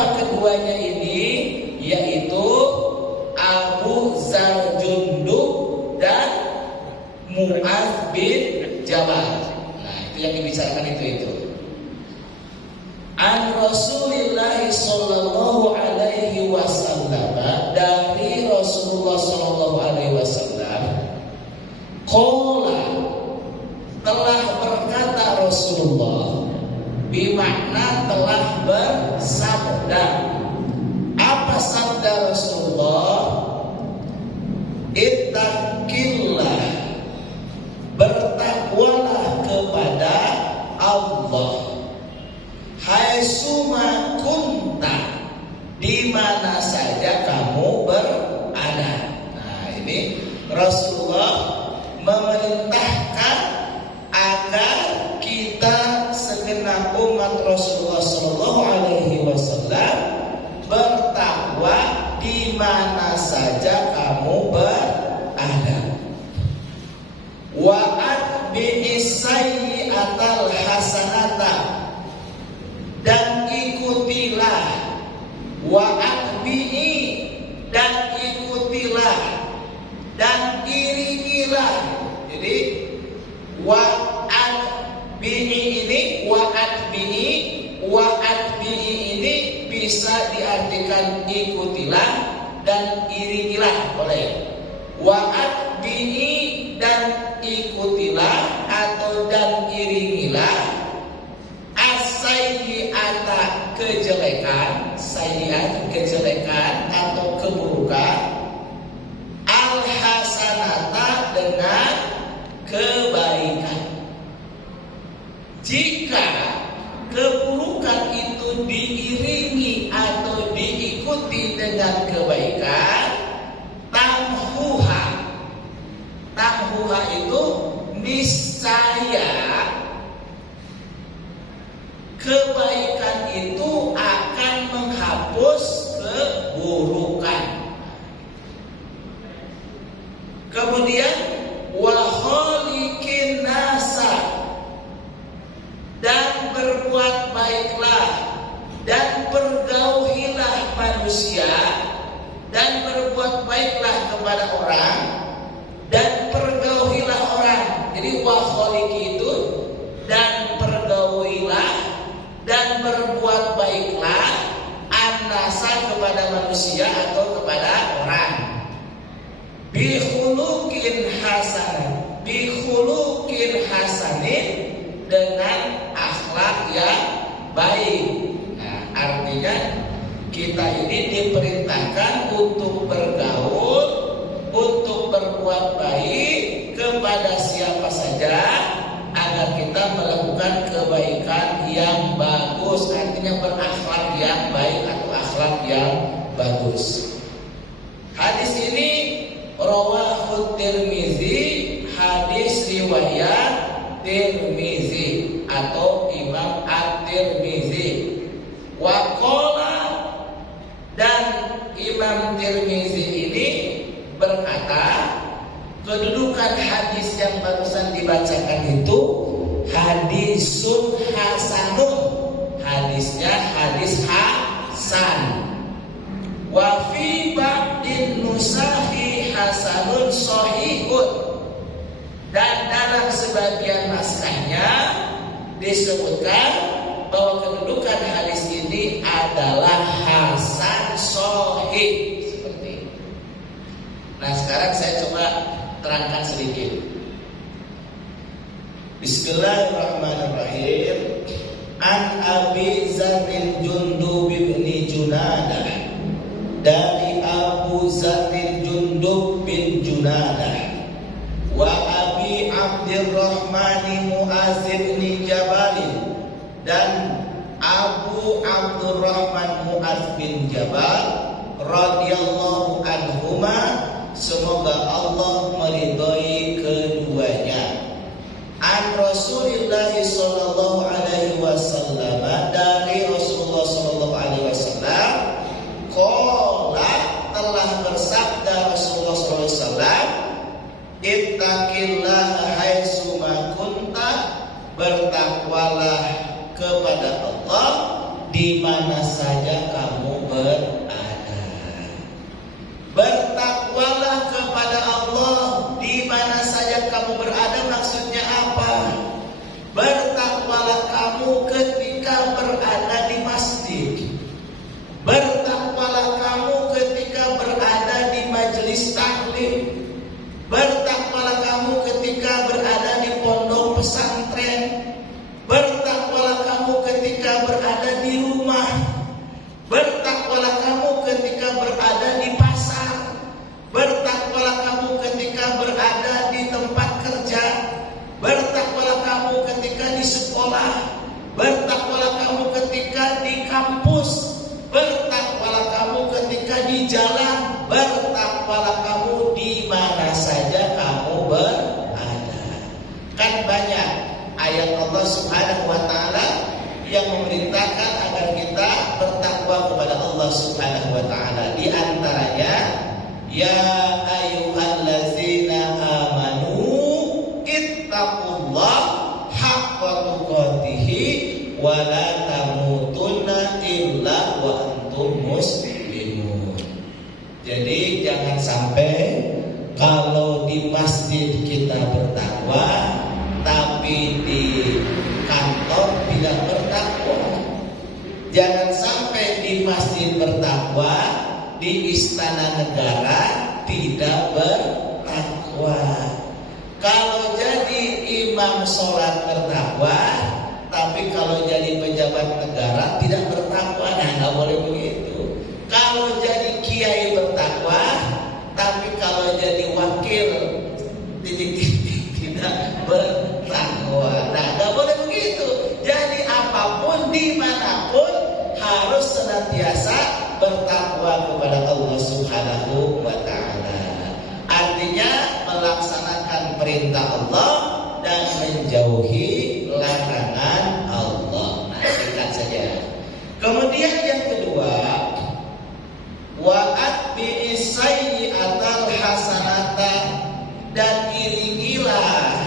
Siapa keduanya ini? Yaitu Abu Dzar Jundub dan Mu'adz bin Jabal. Nah, itu yang dibicarakan itu. An Rasulillah sallallahu alaihi wasallam, dari Rasulullah sallallahu alaihi wasallam, qala, telah berkata Rasulullah, bermakna telah bersabda. Apa sabda Rasulullah? Ittaqillah, bertakwalah kepada Allah, haitsuma kunta, di mana saja kamu berada. Nah, ini Rasulullah memerintahkan agar kita segenap umat Rasulullah sallallahu alaihi wasallam bertakwa di mana saja kamu berada. Wa atbi'is sayyi'atal hasanata, dan ikutilah, wa atbi'i, dan ikutilah, dan iringilah. Jadi wa atbi'i ini, wa atbi'i ini bisa diartikan ikutilah dan iringilah, boleh. Wa atbi'i, dan ikutilah atau dan iringilah as-sayyi'ata, kejelekan, sayyi'at kejelekan atau keburukan, al-hasanata, dengan kebaikan. Jika keburukan itu diiringi atau diikuti dengan kebaikan, tamhuha itu niscaya kebaikan itu akan menghapus keburukan. Kemudian wa khaliqin nasa, dan berbuat baiklah, dan pergaulilah manusia, dan berbuat baiklah kepada orang, dan pergaulilah orang. Jadi wa khaliqi itu dan pergaulilah dan berbuat baiklah an-nasa, kepada manusia atau kepada orang. Bi khuluqin hasanin, dengan akhlak yang baik. Nah, artinya kita ini diperintahkan untuk bergaul, untuk berbuat baik kepada siapa saja, agar kita melakukan kebaikan yang bagus, artinya berakhlak yang baik atau akhlak yang bagus. Hadis ini rawahu Tirmizi, hadis riwayat Tirmizi atau Imam At-Tirmizi. Wa qala, dan Imam Tirmizi ini berkata, kedudukan hadis yang barusan dibacakan itu hadisun hasanun, hadisnya hadis hasan. Wa fi ba'din nusahi hasanun sahihun, dan dalam sebagian naskahnya disebutkan bahwa kedudukan hadis ini adalah hasan sahih, seperti ini. Nah, sekarang saya coba terangkan sedikit. Bismillahirrahmanirrahim. An Abi Dzar Jundub bin Junadah, dari Abu Dzar Jundub bin Junadah, wa Abi Abdurrahman Mu'adz bin Jabal, dan Abu Abdurrahman Mu'adz bin Jabal radhiyallahu anhuma, semoga Allah meridhai keduanya. An Rasulillah sallallahu alaihi wasallam, dari Rasulullah sallallahu alaihi wasallam, qala, telah bersabda Rasulullah sallallahu alaihi wasallam, ittaqillaha haitsuma kunta, bertakwalah kepada Allah di mana saja kamu jalan bertakwalah kamu di mana saja kamu berada. Kan banyak ayat Allah Subhanahu wa taala yang memerintahkan agar kita bertakwa kepada Allah Subhanahu wa taala. Di antaranya, ya ayyuhallazina amanu ittaqullah haqqa tuqatih wa la tamutunna illa wa antum muslimun. Jadi jangan sampai kalau di masjid kita bertakwa tapi di kantor tidak bertakwa. Jangan sampai di masjid bertakwa, di istana negara tidak bertakwa. Kalau jadi imam sholat bertakwa, tapi kalau jadi pejabat negara tidak bertakwa. Nah, nggak boleh begitu. Kalau jadi kiai bertakwa, tapi kalau jadi wakil tidak bertakwa. Nah, nggak boleh begitu. Jadi apapun dimanapun harus senantiasa bertakwa kepada Allah Subhanahu wa taala. Artinya melaksanakan perintah Allah dan menjauhi larangan Allah. Nah, singkat saja. Kemudian yang kedua, wa'at bi'isayyi'atal hasanata, dan iringilah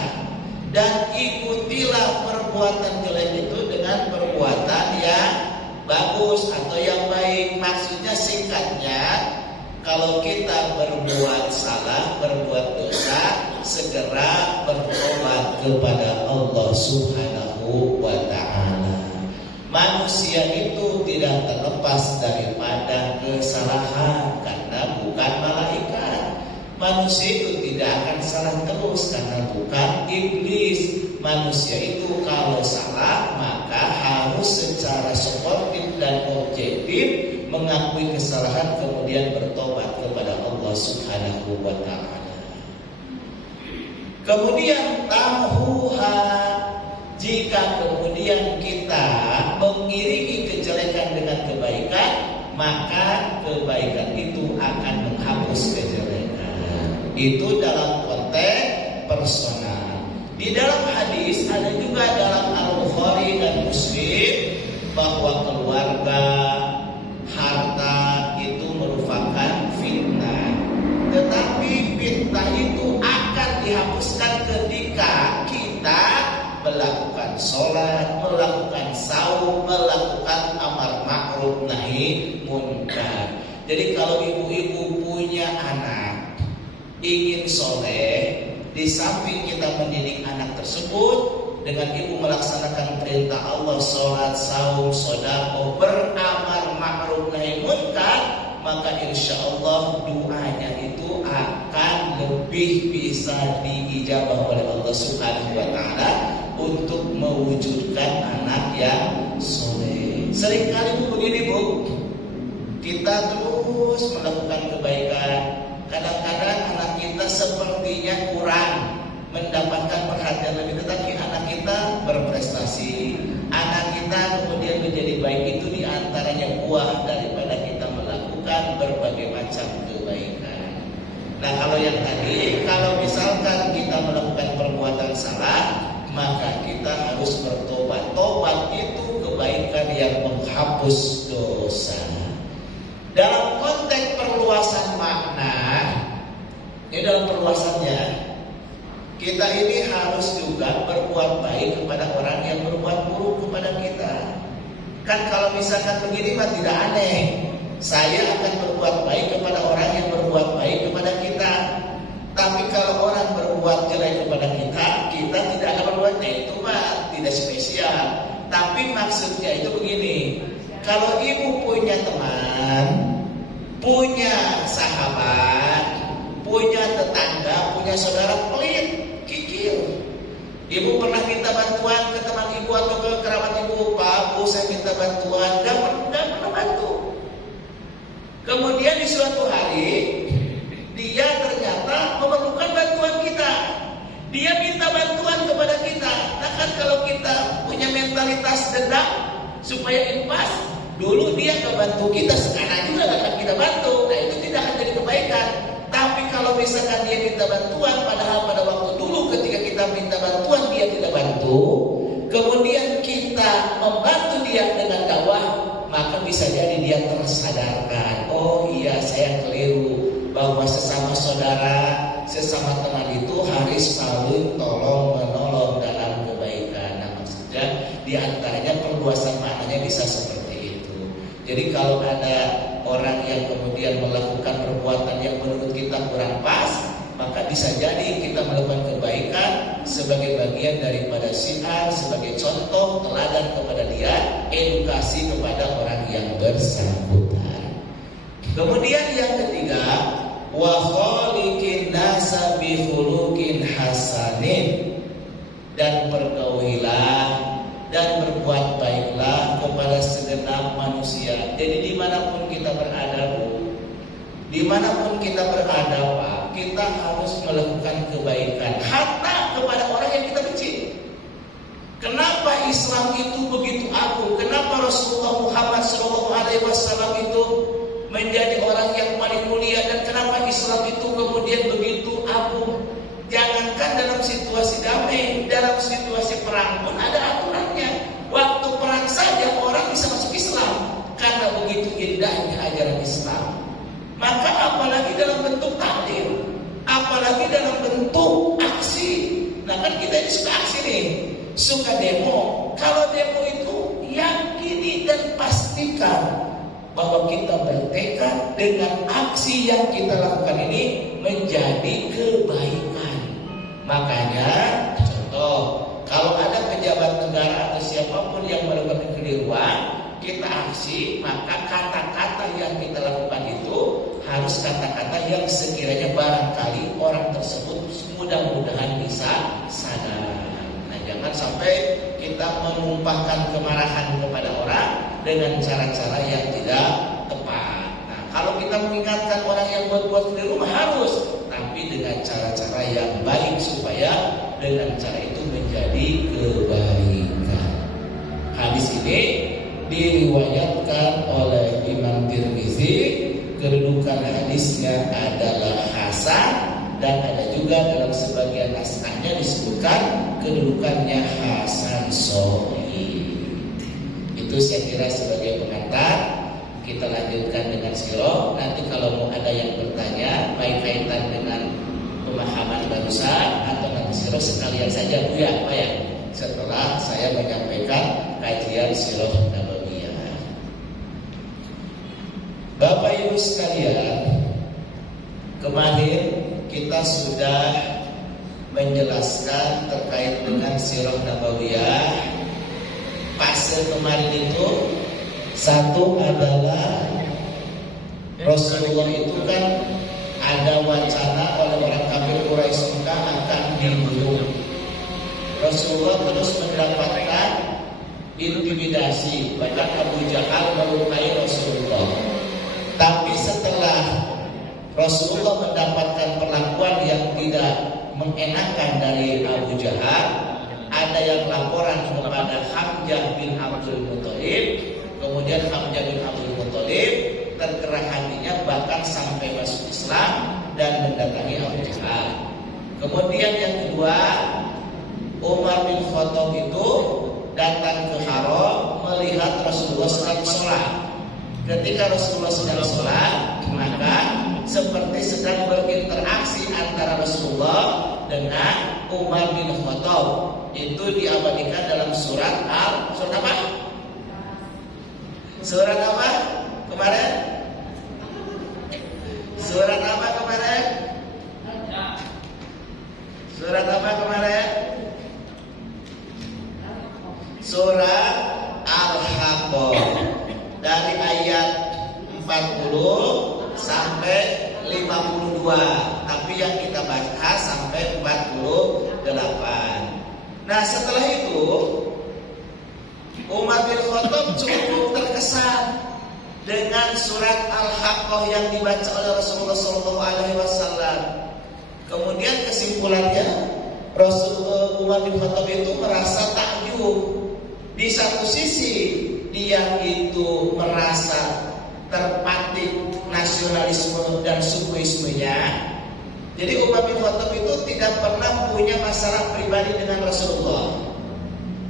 dan ikutilah perbuatan jelek itu dengan perbuatan yang bagus atau yang baik. Maksudnya singkatnya, kalau kita berbuat salah, berbuat dosa, segera bertobat kepada Allah Subhanahu wa ta'ala. Manusia itu tidak terlepas daripada kesalahan karena bukan malaikat. Manusia itu tidak akan salah terus karena bukan iblis. Manusia itu kalau salah maka harus secara sportif dan objektif mengakui kesalahan kemudian bertobat kepada Allah Subhanahu wa taala. Kemudian tamhuha, jika kemudian kita mengiringi kejelekan dengan kebaikan, maka kebaikan itu akan menghapus kejelekan. Itu dalam konteks personal. Di dalam hadis ada juga dalam Al-Bukhari dan Muslim bahwa keluarga, harta itu merupakan fitnah. Tetapi fitnah itu akan dihapuskan ketika kita melakukan sholat, melakukan saum, melakukan amar ma'ruf nahi munkar. Jadi kalau ibu-ibu punya anak ingin soleh, di samping kita mendidik anak tersebut dengan ibu melaksanakan perintah Allah, sholat, saum, sedekah, beramar ma'ruf nahi munkar, maka insya Allah doanya itu akan lebih bisa diijabah oleh Allah Subhanahu wa taala untuk mewujudkan anak yang soleh. Seringkali bu begini bu, kita terus melakukan kebaikan. Kadang-kadang anak kita sepertinya kurang mendapatkan perhatian lebih, tetapi anak kita berprestasi. Anak kita kemudian menjadi baik, itu diantaranya buah daripada kita melakukan berbagai macam kebaikan. Nah kalau yang tadi, kalau misalkan kita melakukan perbuatan salah, maka kita harus bertobat. Tobat itu kebaikan yang menghapus dosa. Dalam konteks perluasan makna, ini dalam perluasannya, kita ini harus juga berbuat baik kepada orang yang berbuat buruk kepada kita. Kan kalau misalkan begini mah tidak aneh. Saya akan berbuat baik kepada orang yang berbuat baik kepada kita. Tapi kalau orang berbuat jelek kepada kita, kita tidak akan berbuat baik. Itu mah tidak spesial. Tapi maksudnya itu begini. Kalau ibu punya teman, punya sahabat, punya tetangga, punya saudara pelit, kikir. Ibu pernah minta bantuan ke teman ibu atau ke kerabat ibu, Pak, Bu, saya minta bantuan, dan pernah bantu. Kemudian di suatu hari, dia ternyata memerlukan bantuan kita. Dia minta bantuan kepada kita. Nah kan kalau kita punya mentalitas dendam supaya impas, dulu dia gak bantu kita, sekarang juga gak akan kita bantu. Nah itu minta bantuan, padahal pada waktu dulu ketika kita minta bantuan dia tidak bantu, kemudian kita membantu dia dengan dakwah, maka bisa jadi dia tersadarkan, oh iya saya keliru, bahwa sesama saudara, sesama teman itu harus saling tolong menolong dalam kebaikan. Nah, maksudnya di antaranya perluasan maknanya bisa seperti itu. Jadi kalau ada orang yang kemudian melakukan perbuatan yang menurut kita kurang pas, maka bisa jadi kita melakukan kebaikan sebagai bagian daripada syiar, sebagai contoh teladan kepada dia, edukasi kepada orang yang bersangkutan. Kemudian yang ketiga, wa khaliqin nasa bi khuluqin hasanin, dan bergaulilah dan berbuat baiklah kepada segenap manusia. Jadi dimanapun kita berada, dimanapun kita berada, Pak, kita harus melakukan kebaikan, hatta kepada orang yang kita benci. Kenapa Islam itu begitu agung? Kenapa Rasulullah Muhammad SAW itu menjadi orang yang paling mulia, dan kenapa Islam itu kemudian begitu agung? Jangankan dalam situasi damai, dalam situasi perang pun ada aturannya. Waktu perang saja orang bisa masuk Islam karena begitu indahnya ajaran Islam. Maka apalagi dalam bentuk taklim, apalagi dalam bentuk aksi. Nah kan kita ini suka aksi nih, suka demo. Kalau demo itu yakini dan pastikan bahwa kita bertekad dengan aksi yang kita lakukan ini menjadi kebaikan. Makanya contoh, kalau ada pejabat negara atau siapapun yang melakukan kekeliruan, kita aksi, maka kata-kata yang kita lakukan itu harus kata-kata yang sekiranya barangkali orang tersebut mudah-mudahan bisa sadar. Nah, jangan sampai kita menumpahkan kemarahan kepada orang dengan cara-cara yang tidak tepat. Nah, kalau kita mengingatkan orang yang buat keliru harus, tapi dengan cara-cara yang baik supaya dengan cara itu menjadi kebaikan. Hadis ini diriwayatkan oleh Imam Tirmizi, kedudukan hadisnya adalah hasan, dan ada juga dalam sebagian naskahnya disebutkan kedudukannya hasan sahih. Itu saya kira sebagai pengantar. Kita lanjutkan dengan sirah. Nanti kalau mau ada yang bertanya baik kaitan dengan pemahaman barusan atau nanti sirah sekalian saja Pak ya, setelah saya menyampaikan kajian sirah nabawiyah. Bapak Ibu sekalian, kemarin kita sudah menjelaskan terkait dengan sirah nabawiyah. Fase kemarin itu satu adalah Rasulullah itu kan ada wacana oleh orang kafir Quraisy Mekah akan dibunuh. Rasulullah terus mendapatkan intimidasi, bahkan Abu Jahal melukai Rasulullah. Tapi setelah Rasulullah mendapatkan perlakuan yang tidak mengenakan dari Abu Jahal, ada yang laporan kepada Hamzah bin Abdul Muthalib. Kemudian Hamzah bin Abdul Muthalib tergerak hatinya bahkan sampai masuk Islam dan mendatangi Abu Jahal. Kemudian yang kedua, Umar bin Khattab itu datang ke Haram melihat Rasulullah sedang sholat. Ketika Rasulullah sedang sholat, maka seperti sedang berinteraksi antara Rasulullah dengan Umar bin Khattab. Itu diabadikan dalam surat surat apa? Surat apa kemarin? Surat apa kemarin? Surat apa kemarin? Surat Al-Haqqah, dari ayat 40 sampai 52. Tapi yang kita bahas sampai 48. Nah, setelah itu Umar bin Khattab cukup terkesan dengan surat Al-Haqqah yang dibaca oleh Rasulullah SAW. Kemudian kesimpulannya, Rasulullah Umar bin Khattab itu merasa takjub. Di satu sisi dia itu merasa terpatik nasionalisme dan sukuismenya, Jadi Umar bin Khattab itu tidak pernah punya masalah pribadi dengan Rasulullah.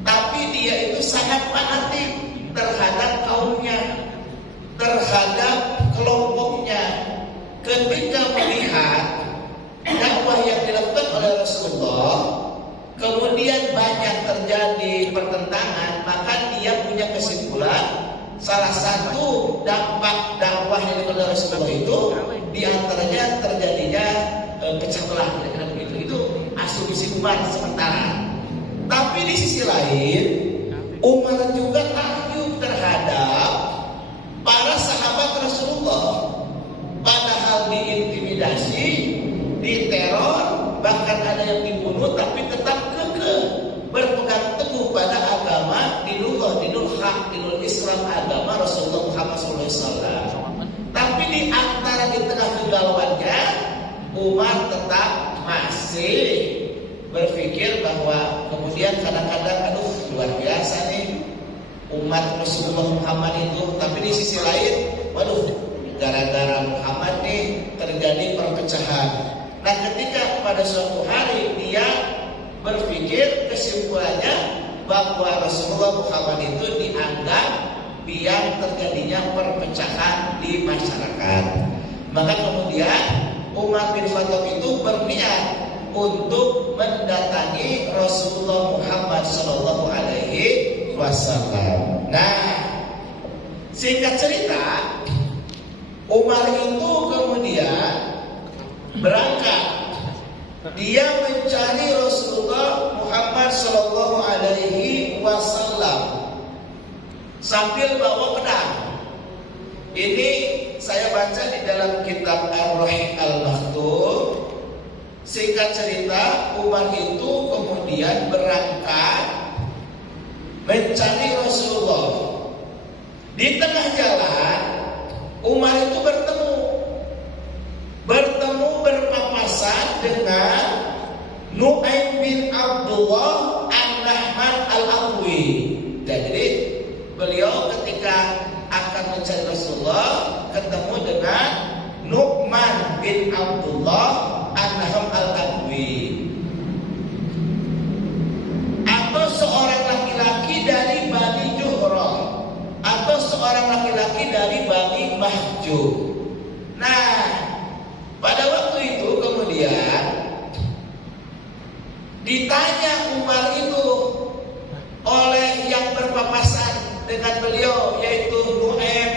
Tapi dia itu sangat fanatik terhadap kaumnya, terhadap kelompoknya. Ketika melihat dakwah yang dilakukan oleh Rasulullah, kemudian banyak terjadi pertentangan, maka dia punya kesimpulan salah satu dampak dakwah yang dilakukan oleh Rasulullah itu diantaranya terjadinya pecah belah, kira-kira begitu. Itu asumsi Umar sementara. Tapi di sisi lain, Umar juga takjub terhadap para sahabat Rasulullah. Padahal diintimidasi, diteror, bahkan ada yang dibunuh, tapi tetap kekeh berpegang teguh pada agama dinul haq, dinul Islam, agama Rasulullah Muhammad SAW. Tapi di antara di tengah kegalauannya, Umar tetap masih berpikir bahwa kemudian kadang-kadang luar biasa nih umat Rasulullah Muhammad itu. Tapi di sisi lain, gara-gara Muhammad nih terjadi perpecahan. Nah, ketika pada suatu hari dia berpikir, kesimpulannya bahwa Rasulullah Muhammad itu dianggap biang terjadinya perpecahan di masyarakat. Maka kemudian Umar bin Khattab itu berniat untuk mendatangi Rasulullah Muhammad Sallallahu Alaihi Wasallam. Nah, singkat cerita, Umar itu kemudian berangkat. Dia mencari Rasulullah Muhammad Sallallahu Alaihi Wasallam sambil bawa pedang. Ini saya baca di dalam kitab Ar-Rahiq Al-Maktum. Singkat cerita, Umar itu kemudian berangkat mencari Rasulullah. Di tengah jalan, Umar itu bertemu berpapasan dengan Nu'aim bin Abdullah An-Nahman Al-Aqwi. Jadi beliau ketika akan mencari Rasulullah ketemu dengan Nu'man bin Abdullah An-Nahman Al-Aqwi, atau seorang laki-laki dari Bani Juhrah, atau seorang laki-laki dari Bani Mahjub. Nah, pada waktu itu kemudian ditanya Umar itu oleh yang berpapasan dengan beliau, yaitu Nu'aim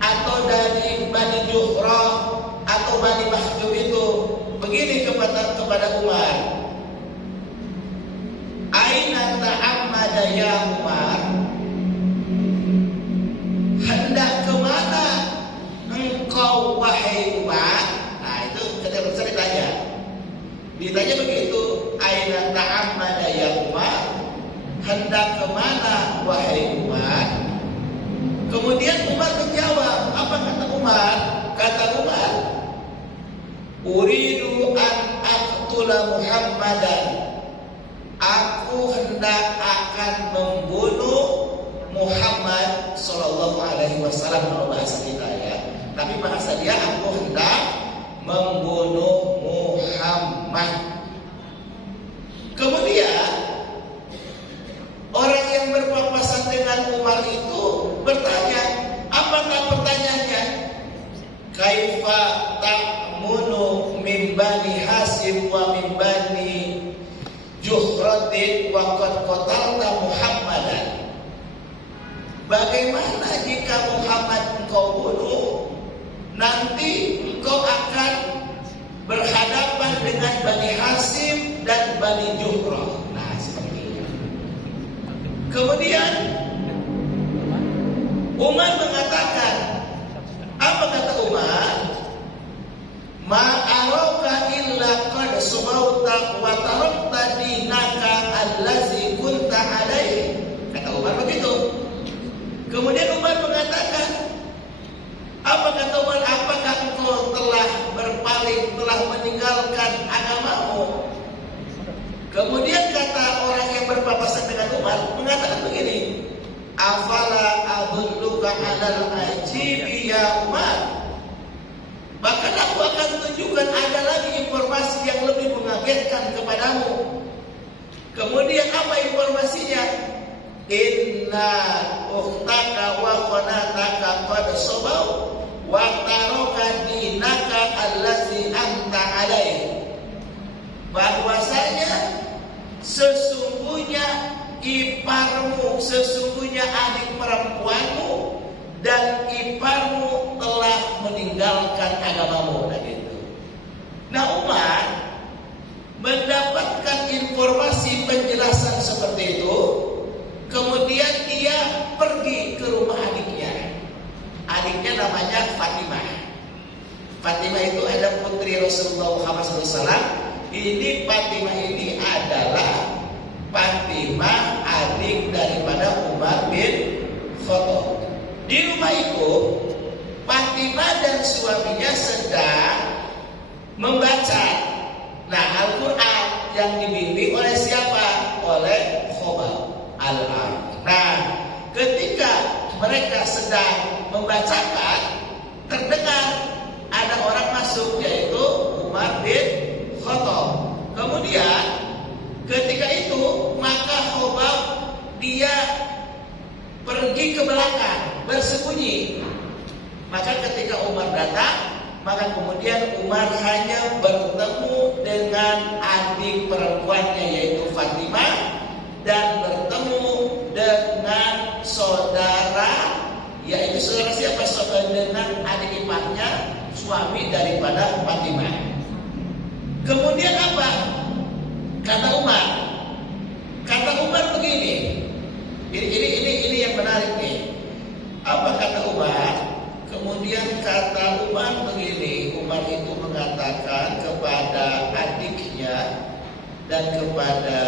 atau dari Bani Juhrah atau Bani Mahjub itu, begini kepada Umar, aina ta'ammada ya Umar, hendak kemana engkau wahai Umar? Nah, itu ketika ditanya begitu, aina ta'ammada ya Umar, hendak kemana wahai Umar? Kemudian Umar menjawab, apa kata Umar? Kata Umar, uridu an aqtula Muhammadan, aku hendak akan membunuh Muhammad Sallallahu Alaihi Wasallam. Kalau bahasa kita ya, tapi bahasa dia, aku hendak membunuh Muhammad. Kemudian orang yang berpapasan dengan Umar itu bertanya, apakah pertanyaannya? Kaifa ta'munu min Bani Hasim wa min Bani Juhratin wa qad qatalta Muhammadan. Bagaimana jika Muhammad engkau bunuh, nanti engkau akan berhadapan dengan Bani Hasim dan Bani Juhrah. Nah, seperti itu. Kemudian Umar mengatakan, apa kata Umar? Ma'araka illa qad subauta wa tarakta dinaka allazi kunta alaihi. Kata Umar begitu. Kemudian Umar mengatakan, apa kata Umar? Apakah engkau telah berpaling, telah meninggalkan agamamu? Kemudian kata orang yang berpapasan dengan Umar mengatakan begini, afala adulluka alal ajibi ya Umar. Bahkan aku akan tunjukkan, ada lagi informasi targetkan kepadamu. Kemudian apa informasinya? Inna ukhtaka wa qanataka qad sabau wa taraka dinaka allazi anta alaihi. Bahwasanya sesungguhnya iparmu, sesungguhnya adik perempuanmu dan iparmu telah meninggalkan agamamu. Nah, Umar mendapatkan informasi penjelasan seperti itu, kemudian dia pergi ke rumah adiknya. Adiknya namanya Fatimah. Fatimah itu ada putri Rasulullah Muhammad SAW. Ini Fatimah ini adalah Fatimah adik daripada Umar bin Khattab. Di rumah itu Fatimah dan suaminya sedang membaca Al-Quran yang dibimbing oleh siapa? Oleh Khobab Al-Am. Nah, ketika mereka sedang membacakan, terdengar ada orang masuk, yaitu Umar bin Khattab. Kemudian ketika itu maka Khobab dia pergi ke belakang bersembunyi. Maka ketika Umar datang, maka kemudian Umar hanya bertemu dengan adik perempuannya yaitu Fatimah, dan bertemu dengan saudara, yaitu saudara siapa? Saudara dengan adik iparnya, suami daripada Fatimah. Kemudian apa kata Umar? Kata Umar begini. Ini yang menarik nih. Apa kata Umar? Kemudian kata Umar begini, Umar itu mengatakan kepada adiknya dan kepada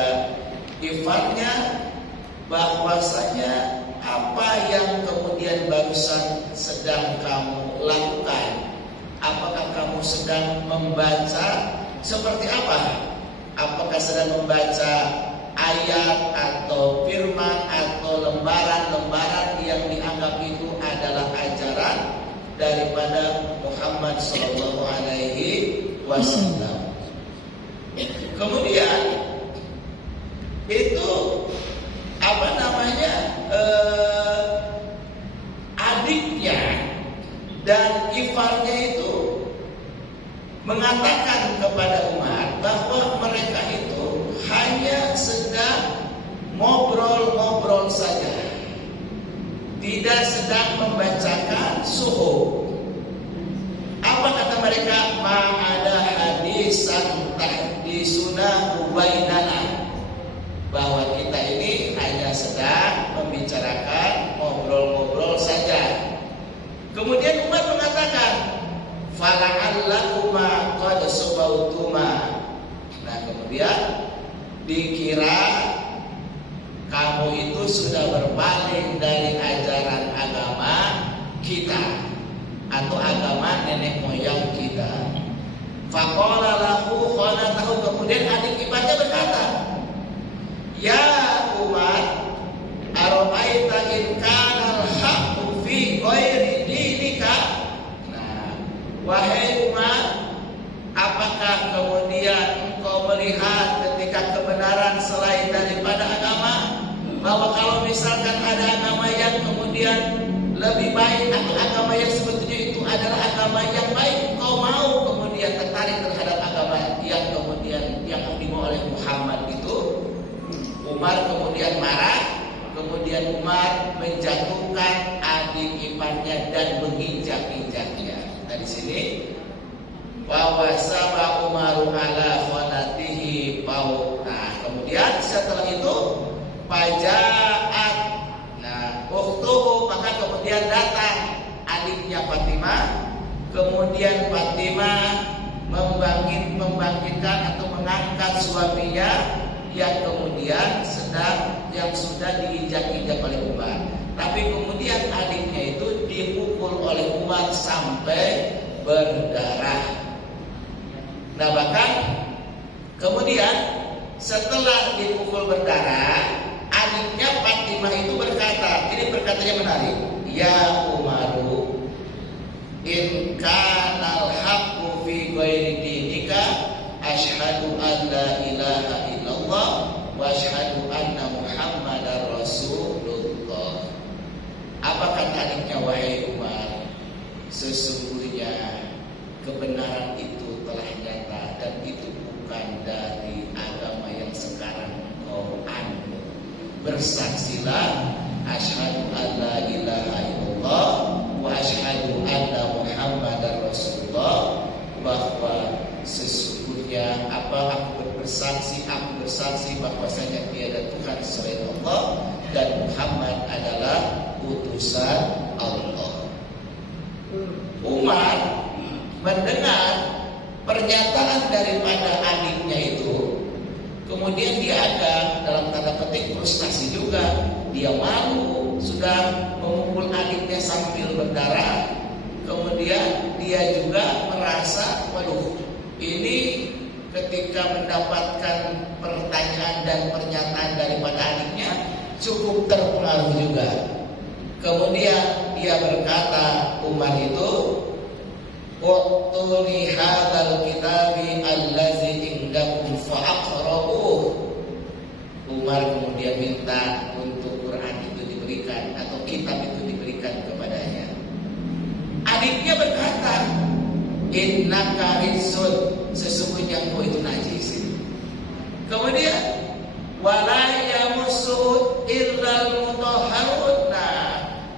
iparnya bahwasanya apa yang kemudian barusan sedang kamu lakukan, apakah kamu sedang membaca seperti apa? Apakah sedang membaca ayat atau firman atau lembaran-lembaran yang dianggap itu adalah ajaran daripada Muhammad Sallallahu Alaihi Wasallam. Kemudian itu adiknya dan iparnya itu mengatakan kepada Umar bahwa mereka itu hanya sedang ngobrol-ngobrol saja, tidak sedang membacakan suhuf. Apa kata mereka? Ma'ada hadisan tahdisuna bainana, bahwa kita ini hanya sedang membicarakan ngobrol-ngobrol saja. Kemudian Umar mengatakan, fala'allakuma qad sabautuma. Nah, kemudian dikira kamu itu sudah berpaling dari ajaran agama kita atau agama nenek moyang kita. Faqala lahu khanatahu, kemudian adik iparnya berkata, ya Umar, ara'aita in kana al-haqqu fi ghairi dinika. Nah, wahai Umar, apakah kemudian engkau melihat ketika kebenaran selain daripada agama, bahwa kalau misalkan ada agama yang kemudian lebih baik atau agama yang sebetulnya itu adalah agama yang baik, kau mau kemudian tertarik terhadap agama yang kemudian yang dibawa oleh Muhammad itu? Umar kemudian marah, kemudian Umar menjatuhkan adik iparnya dan menginjak-injaknya. Nah, di sini bahwa sabah Umaru ala khanatihi paut. Nah, kemudian setelah itu pajaat ukhtuhu, maka kemudian datang adiknya Fatimah. Kemudian Fatimah membangkitkan atau mengangkat suaminya yang kemudian yang sudah diinjak-injak oleh Umar. Tapi kemudian adiknya itu dipukul oleh Umar sampai berdarah. Nah, bahkan kemudian setelah dipukul berdarah, adiknya Fatimah itu berkata, ini perkataannya menarik, ya Umaru, in kanal haqqu fi ghairi dinika asyhadu an la ilaha illallah wa asyhadu anna Muhammadar Rasulullah. Apa kata adiknya, wahai Umar, sesungguhnya kebenaran itu telah nyata dan itu bukan dari agama yang sekarang engkau anut. Bersaksilah asyhadu an la ilaha illallah wa asyhadu anna Muhammadar Rasulullah, bahwa sesungguhnya aku bersaksi bahwasanya tiada Tuhan selain Allah dan Muhammad adalah utusan Allah. Umar mendengar pernyataan daripada adiknya itu, kemudian dia ada dalam tanda petik frustasi juga. Dia malu sudah memukul adiknya sambil berdarah. Kemudian dia juga merasa, waduh, ini ketika mendapatkan pertanyaan dan pernyataan daripada adiknya cukup terpengaruh juga. Kemudian dia berkata, Umar itu, "U'tuni hadzal kitabi allazi indakum fa'aqra'uh." Umar kemudian minta untuk Quran itu diberikan atau kitab itu diberikan kepadanya. Adiknya berkata, "Innaka rizun," sesungguhnya engkau itu najis. Kemudian, "Wala yamussuhu illal mutahharun."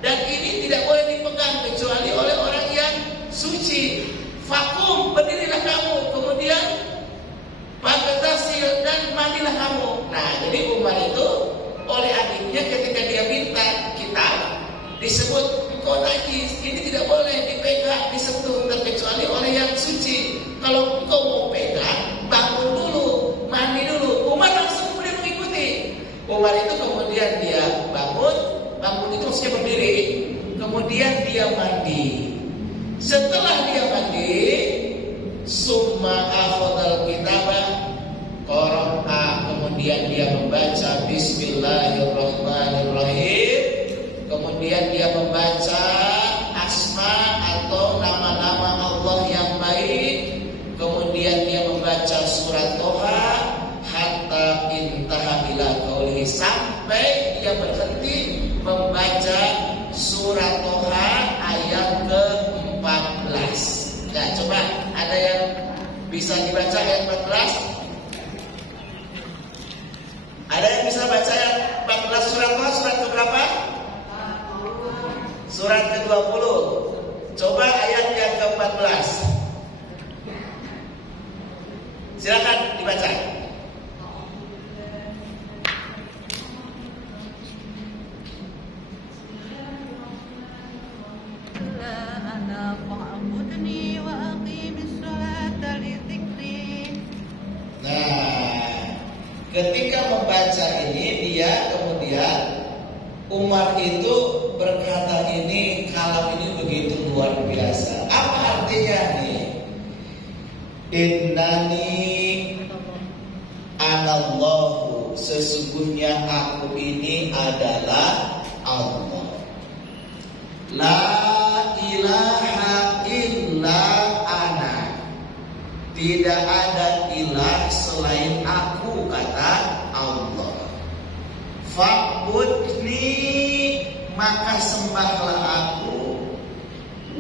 Dan ini tidak boleh dipegang kecuali oleh orang yang suci. Fakum, berdirilah kamu. Kemudian Fagtasil, dan mandilah kamu. Nah, jadi Umar itu oleh adiknya ketika dia minta kitab disebut engkau najis, ini tidak boleh dipegang, disentuh terkecuali oleh yang suci. Kalau engkau mau pegang, bangun dulu, mandi dulu. Umar langsung kemudian mengikuti. Umar itu kemudian dia bangun itu maksudnya berdiri, kemudian dia mandi. Setelah dia mandi, summa akhadhal kitabah qara'a, kemudian dia membaca Bismillahirrahmanirrahim, kemudian dia membaca asma atau nama-nama Allah yang baik, kemudian dia membaca surat Toha hatta intaha ila qaulihi, sampai dia berhenti membaca surat Toha ayat ke-14. Nah, coba ada yang bisa dibaca ayat 14? Ada yang bisa baca ayat 14 surat Toha, surat ke berapa? Surat ke-20. Coba ayat yang ke-14. Silakan dibaca. Ketika membaca ini, dia kemudian Umar itu berkata, ini kalam ini begitu luar biasa. Apa artinya nih? Innani anallahu, sesungguhnya aku ini adalah Allah. La ilaha illa ana, tidak ada ilah selain aku, kata Allah. Fa'budni, maka sembahlah aku.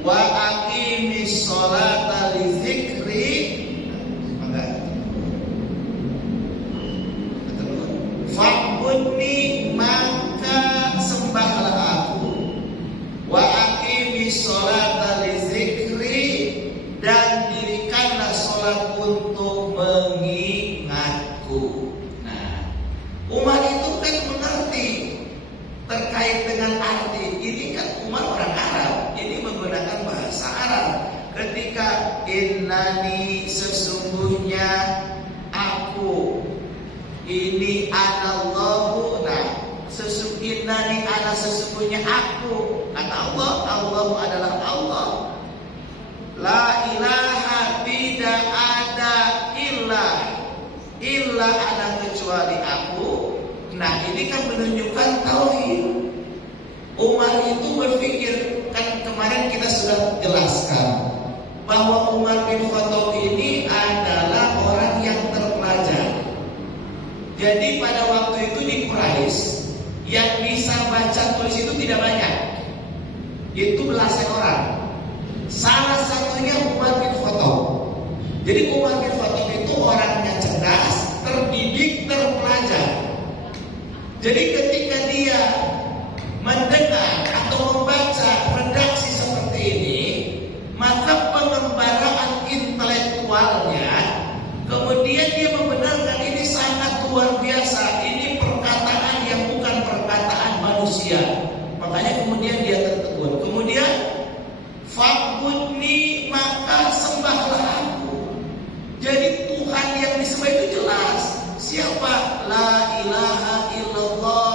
Wa aqimis sholata li dzikri, fa'budni, maka sembahlah aku. Wa aqimis sholata li dzikri, dan dirikanlah sholat untuk mengingatku. Nah, Umar itu kan mengerti terkait dengan arti. Ini kan Umar orang Arab, ini menggunakan bahasa Arab. Ketika innani, sesungguhnya aku, ini anallahu, nah innani ana, sesungguhnya aku, kata Allah, Allah adalah Allah. La ilaha, tidak ada illa ada kecuali aku. Nah, ini kan menunjukkan tauhid. Umar itu berpikir, kan kemarin kita sudah jelaskan bahwa Umar bin Khattab ini adalah orang yang Jadi pada waktu itu di Quraisy yang bisa baca tulis itu tidak banyak. Itu belasan orang. Salah satunya Umar bin Khattab. Jadi Umar bin Khattab itu orangnya cerdas, terdidik, terpelajar. Jadi ketika dia mendengar atau membaca redaksi seperti ini, maka pengembaraan intelektualnya, kemudian dia membenarkan ini sangat luar biasa. Ini perkataan yang bukan perkataan manusia. Makanya kemudian dia tertegun. Kemudian fa'budni, maka sembahlah aku. Jadi Tuhan yang disembah itu jelas. Siapa? La ilaha illallah.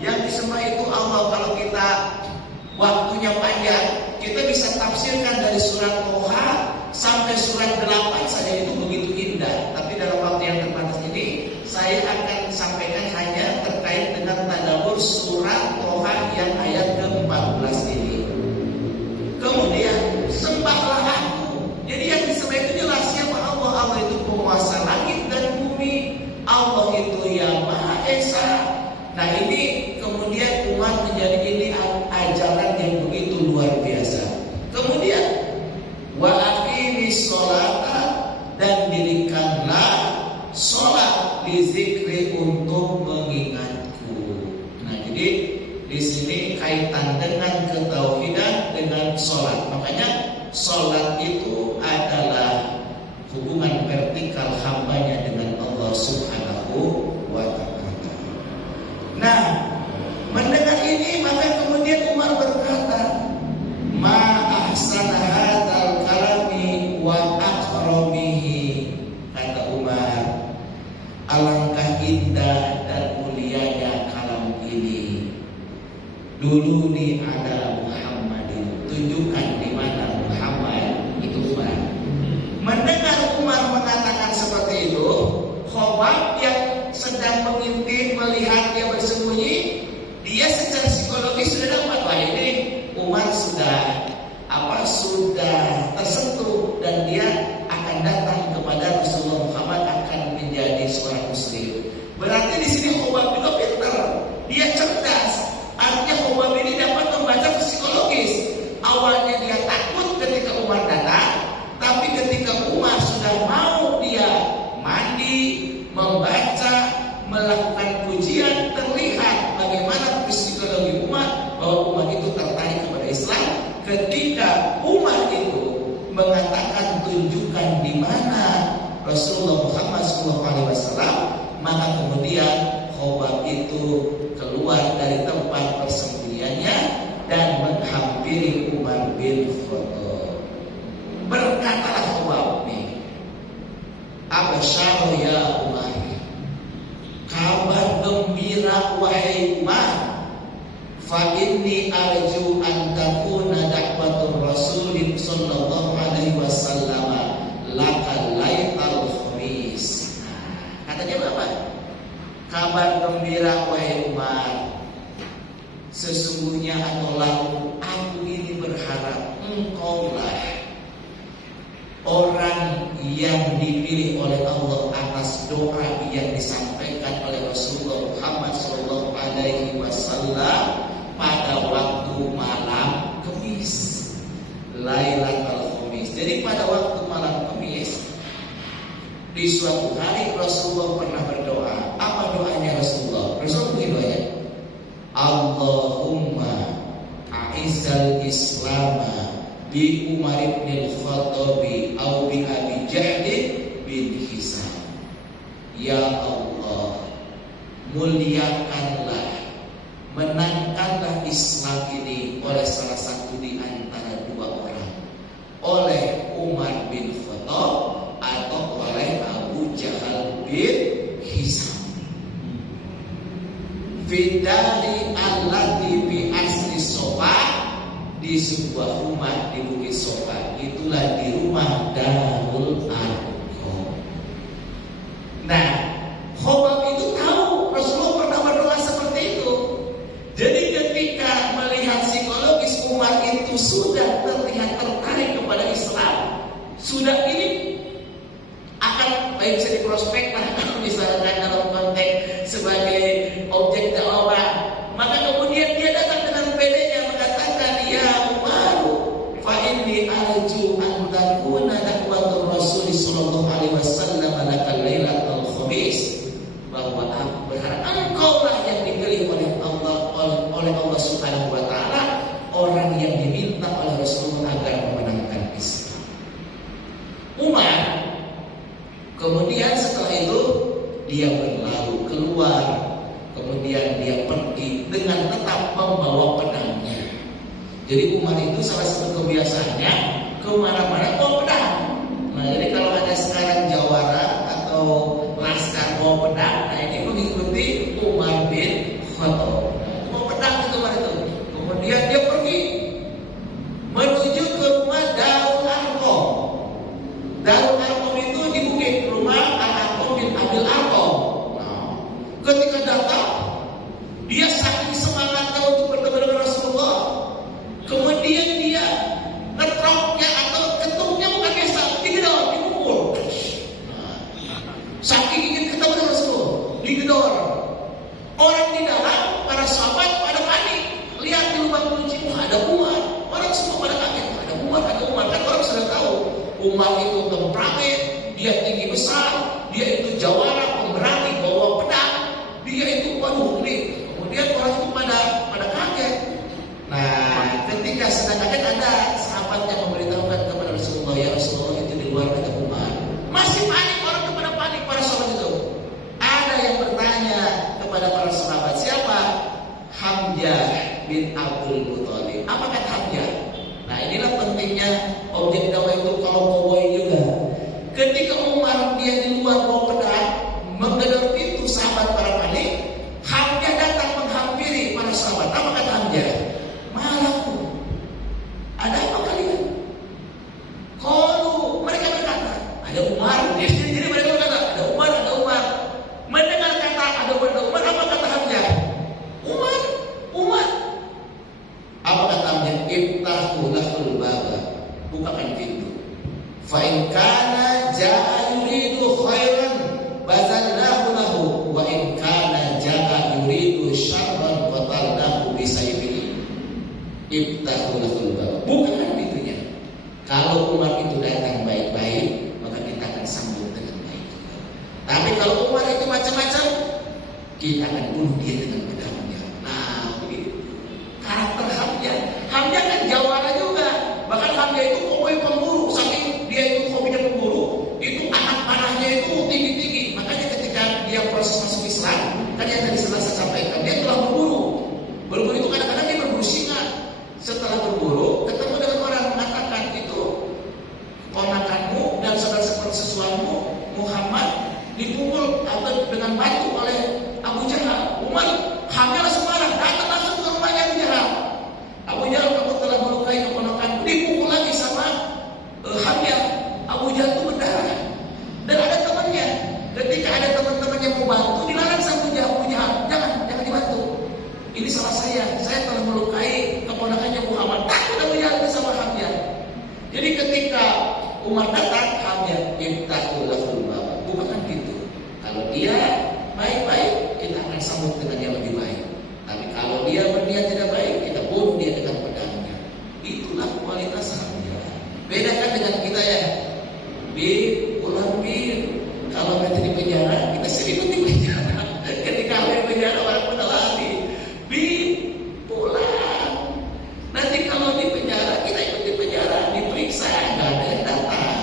Yang disembah itu Allah. Kalau kita waktunya panjang, kita bisa tafsirkan dari surat Toha sampai surat 8 saja, itu begitu indah. Tapi dalam waktu yang terbatas ini, saya akan sampaikan hanya terkait dengan tadabbur surat Toha yang ayat ke-14 ini. Kemudian sembahlah aku. Jadi yang disembah itu jelas siapa Allah. Allah itu penguasa langit dan bumi. Allah itu yang Maha Esa. Nah ini kemudian umat menjadi ini ajaran yang begitu luar biasa. Kemudian wa aqimis sholata, dan dirikanlah sholat li zikri, untuk mengingatku. Nah jadi di sini kaitan dengan ketauhidan dengan sholat. Makanya sholat itu adalah hubungan vertikal hambanya dengan Allah Subhanahu wa ta'ala. Nah, mendengar ini maka kemudian Umar berkata, ma ahsana hadzal kalami wa akramihi. Kata Umar, alangkah indah dan mulianya kalam ini. Duluni ala Muhammadin, tunjukkan di mana Muhammad. Itu Umar. Mendengar Umar mengatakan seperti itu, Khobab yang sedang mengintip, melihat dia bersembunyi, dia secara psikologis sudah dapat, wah ini Umar sudah tersentuh dan dia akan datang kepada Rasulullah Muhammad, akan menjadi seorang muslim. Berarti di sini Khobab juga pintar, dia cerdas. Artinya Khobab ini dapat membaca psikologis. Awalnya dia takut ketika Umar datang, tapi ketika Umar sudah mau dia mandi, membaca, melakukan pujian, terlihat bagaimana psikologi Umar, bahwa Umar itu tertarik kepada Islam. Ketika Umar itu mengatakan tunjukkan di mana Rasulullah Muhammad SAW, maka kemudian Khobab itu keluar dari tempat persembunyiannya dan menghampiri Umar bin Khattab. Berkatalah Khobab nih, absyar ya Umar, kabar gembira wahai Umar, fa inni arju an takuna da'watur Rasul sallallahu alaihi wasallam lakal laital khamis. Katanya apa? Kabar gembira wahai Umar, sesungguhnya atau aku ini berharap engkaulah orang yang dipilih oleh Allah atas doa yang disampaikan oleh Rasulullah Muhammad SAW pada waktu malam Kamis, Lailatul Khamis. Jadi pada waktu malam Kamis, di suatu hari Rasulullah pernah berdoa. Apa doanya Rasulullah? Rasulullah begini doanya, Allahumma a'izzal Islama bi Umar bin Khattab au bi Abi Jahl bin Hisam. Ya Allah, muliakanlah, menangkanlah Islam ini oleh salah satu di antara dua orang, oleh Umar bin Khattab atau oleh Abu Jahal bin Hisam. Fidari allati bi asri Sofa, di sebuah rumah di Bukit Sofa, itulah di rumah Darul Arqam. Nah, Khobab itu tahu Rasulullah pernah berdoa seperti itu. Jadi ketika melihat psikologis Umar itu sudah terlihat tertarik kepada Islam, sudah ini akan baik bisa diprospek lah, misalkan dalam konteks dia berlalu keluar, kemudian dia pergi dengan tetap membawa pedangnya. Jadi Umar itu salah satu kebiasaannya kemana-mana bawa pedang. Nah, jadi kalau ada sekarang jawara atau laskar bawa pedang, nah ini mengikuti Umar bin Khattab. Nah, bawa pedang itu Umar itu. Kemudian dia pergi menuju ke rumah Darul Arqam. Darul Arqam itu di bukit rumah Al-Arqam bin Abil Arqam. Nah, ketika datang, dia saking semangatnya untuk bertemu dengan Rasulullah. Kemudian dia ngetroknya atau ketuknya bukan biasa, digedor, dipukul. Nah, saking ingin ketemu dengan Rasulullah, digedor. Orang di dalam, para sahabat pada panik. Lihat di lubang kunci, ada Umar. Orang semua pada kaget, ada Umar. Kan orang sudah tahu Umar itu temperamen, dia tinggi besar, dia itu jawara, pemberani, bawa pedang, dia itu waduh ini. Kemudian orang itu pada kaget. Nah, ketika sedang kaget ada sahabat yang memberitahukan kepada Rasulullah, ya Rasulullah itu di luar ada Umar. Masih panik, orang itu pada panik, para sahabat itu. Ada yang bertanya kepada para sahabat, siapa? Hamzah bin Abdul Muthalib. Apa kata Hamzah? Nah, inilah pentingnya objek dakwah itu kalau kowai juga. Ketika Umar dia di luar bawa pedang, menggedor pintu, sahabat para panik. Hamzah datang menghampiri para sahabat. Apa kata Hamzah? Malaku, ada apa kalian? Kalau mereka berkata, ada Umar. Jadi mereka berkata, ada Umar. Mendengar kata ada Umar, apa kata Hamzah? Umar. Apa kata Hamzah? Iftahu lahul baba, bukakan pintu. Fa in kana jaa yuridu khairan bazalnahu lahu, wa in kana jaa yuridu syarran qatalnahu bisayfihi. Iftahu lahul baba, bukakan pintunya. Kalau Umar itu datang baik-baik, maka kita akan sambut dengan baik. Tapi kalau Umar itu macam-macam, kita akan bunuh dia dengan pedangnya. Nah, begitu karakter Hamzah. Hamzah kan jawara juga. Bahkan Hamzah itu kowai pemburu. Saking dia itu hobinya pemburu, itu anak panahnya itu tinggi-tinggi. Makanya ketika dia proses masuk Islam, kan yang tadi saya sampaikan, dia telah berburu. Berburu itu kadang-kadang dia berburu singa. Setelah berburu, ketemu dengan orang mengatakan itu ponakanmu dan saudara sesuamu Muhammad dipukul atau dengan batu oleh Abu Jahal. Umar Hamzah langsung marah, datang langsung ke rumahnya Abu Jahal. Abu Jahal, kamu telah melukai keponakanku. Dipukul lagi sama Hamzah. Abu Jahal itu berdarah. Dan ada temannya. Ketika ada teman-teman yang mau bantu, dilarang sama Abu Jahal, jangan dibantu. Ini salah saya telah melukai keponakannya Muhammad. Takut Abu Jahal bersama Hamzah. Jadi ketika Umar datang, Hamzah iftahu lahul baba, bukakan pintu. Kalau dia baik-baik, kita akan sambut dengan yang lebih baik. Tapi kalau dia berniat tidak baik, kita bunuh dia dengan pedangnya. Itulah kualitas Hamzah. Beda kan dengan kita ya. Pulang kalau nanti di penjara, kita seribut di penjara. Ketika di penjara orang pada lari. Pulang. Nanti kalau di penjara, kita ikut di penjara, diperiksa, nggak ada yang datang.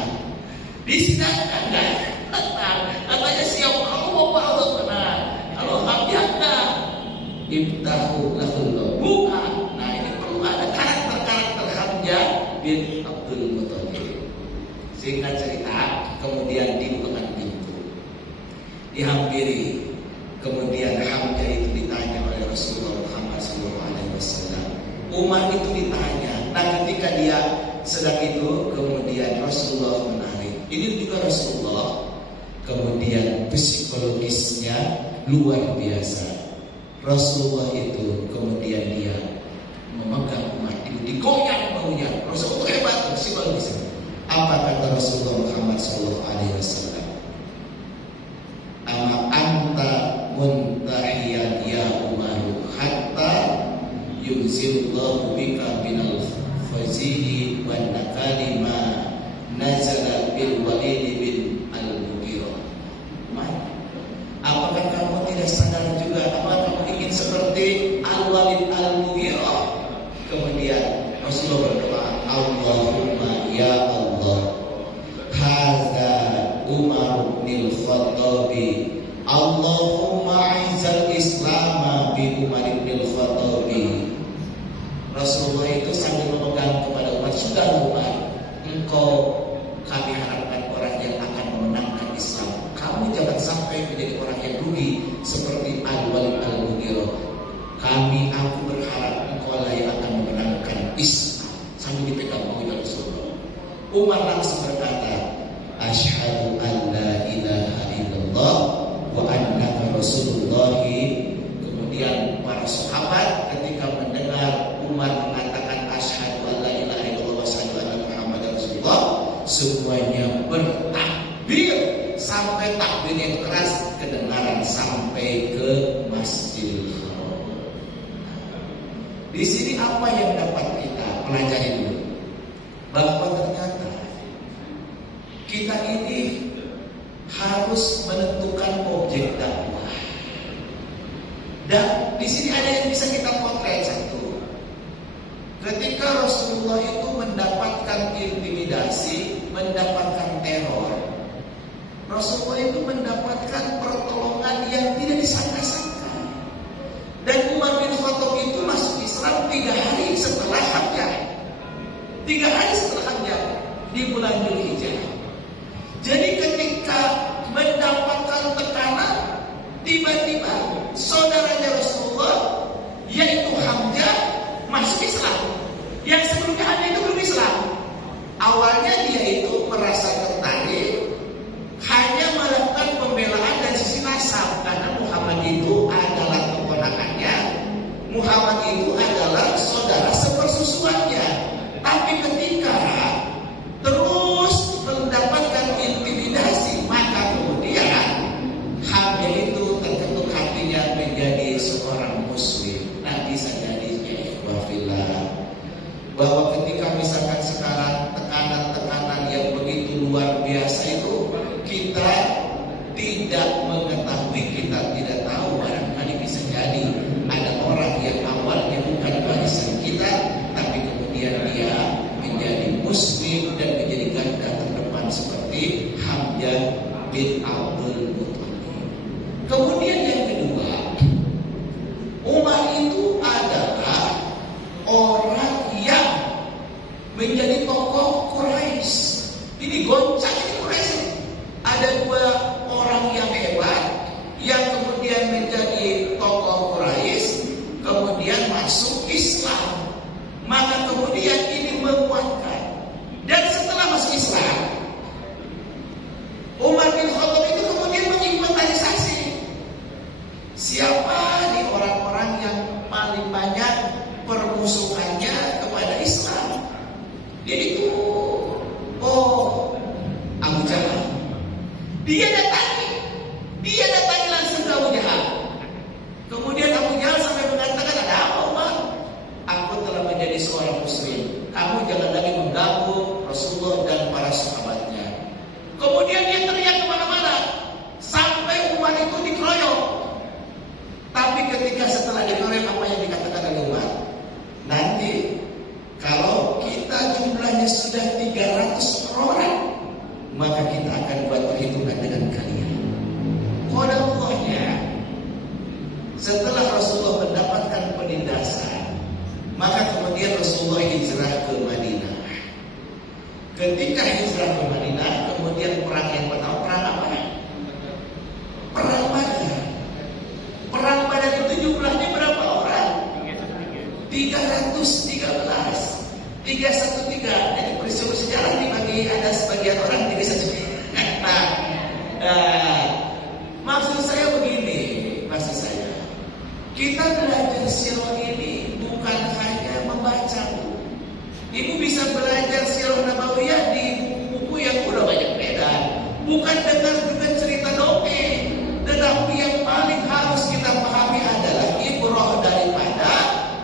Disidangkan, nggak ada yang datang. Katanya siap, kamu mau Allah benar. Kalau Hamzah enggak, iftahu lahul baba, bukan. Nah, ini perlu ada karakter Hamzah bin Abdul Muthalib. Singkat cerita, kemudian dibukakan pintu, dihampiri. Kemudian Hamzah itu ditanya oleh Rasulullah Muhammad SAW. Umar itu ditanya. Nah, ketika dia sedang itu, kemudian Rasulullah menarik. Ini juga Rasulullah. Kemudian psikologisnya luar biasa. Rasulullah itu kemudian dia memegang Umar itu, digoyang baunya. Rasulullah hebat psikologisnya. Apa kata Rasulullah Muhammad SAW? Ama anta muntahiyan ya Umar hatta yunzilullahu bika minal khazihi wan nakali ma nazala bil Walid bin al-Mughirah. Apakah kamu tidak sadar juga? Apakah kamu ingin seperti Al-Walid al-Mughirah? Kemudian Rasulullah berdoa, Allahumma ya Allah, hadza Umar bin Khattabi Umar langsung berkata, asyhadu an la ilaha illallah wa annaka rasulullah. Kemudian para sahabat ketika mendengar Umar mengatakan asyhadu an la ilaha illallah wa asyhadu anna muhammadar rasulullah, semuanya bertakbir sampai takbirnya keras kedengaran sampai ke Masjidil Haram. Di sini apa yang dapat kita pelajari dulu? Bahwa ternyata kita ini harus menentukan objek dakwah. Dan di sini ada yang bisa kita potret satu. Ketika Rasulullah itu mendapatkan intimidasi, mendapatkan teror, Rasulullah itu mendapatkan pertolongan yang tidak disangka-sangka. Dan Umar bin Khattab itu masuk Islam 3 hari setelah Hamzah. 3 hari setelah Hamzah di bulan Dzulhijjah. Jadi ketika mendapatkan tekanan, tiba-tiba saudaranya Rasulullah yaitu Hamzah masuk Islam. Yang sebelumnya Hamzah itu belum Islam. Awalnya dia itu merasa tertarik, hanya melakukan pembelaan dari sisi nasab, karena Muhammad itu adalah keponakannya, Muhammad itu adalah saudara sepersusuannya. Tapi ketika terus mendapatkan intimidasi, maka kemudian Hamzah itu terketuk hatinya menjadi seorang muslim. Nanti saja bahwa ketika misalkan sekarang tekanan-tekanan yang begitu luar biasa itu kita tidak mengetahui, kita tidak tahu, barangkali bisa jadi ada orang yang awalnya bukan barisan kita, tapi kemudian dia menjadi muslim dan menjadi garda terdepan seperti Hamzah bin Abdul Muttalib. Kemudian yang kedua, Umar itu adalah orang yang menjadi tokoh Quraisy. Ini goncang ini Quraisy. Ada 2 orang yang hebat yang kemudian menjadi tokoh Quraisy, kemudian masuk Islam. Maka kemudian ini menguatkan. Dan setelah masuk Islam, Umar bin Khattab itu kemudian menginventarisasi siapa nih orang-orang yang paling banyak permusuhannya kepada Islam. Yaitu Abu Jahal. Dia datangi langsung ke Abu Jahal. Kemudian Abu Jahal sampai mengatakan, ada apa Umar? Aku telah menjadi seorang muslim. Kamu jangan lagi mengganggu Rasulullah dan para sahabatnya. Kemudian dia teriak kemana-mana sampai Umar itu dikeroyok. Tapi ketika setelah dikeroyok, apa yang dikatakan oleh Umar? Nanti kalau kita jumlahnya sudah 300 orang, maka kita akan buat perhitungan dengan kalian. Qadallahnya, setelah Rasulullah mendapatkan penindasan, maka kemudian Rasulullah hijrah ke Madinah. Ketika hijrah ke Madinah, kemudian perang yang pertama, perang apa? Perang Badar. Perang Badar itu jumlahnya berapa orang? 313. 313. Jadi peristiwa sejarah dibagi, ada sebagian orang jadi satu. Maksud saya begini, kita belajar sirah ini bukan hanya membaca buku. Ibu bisa belajar sirah nabawiyah di buku-buku yang udah banyak beredar. Bukan dengar juga cerita dongeng, tetapi yang paling harus kita pahami adalah ibrah daripada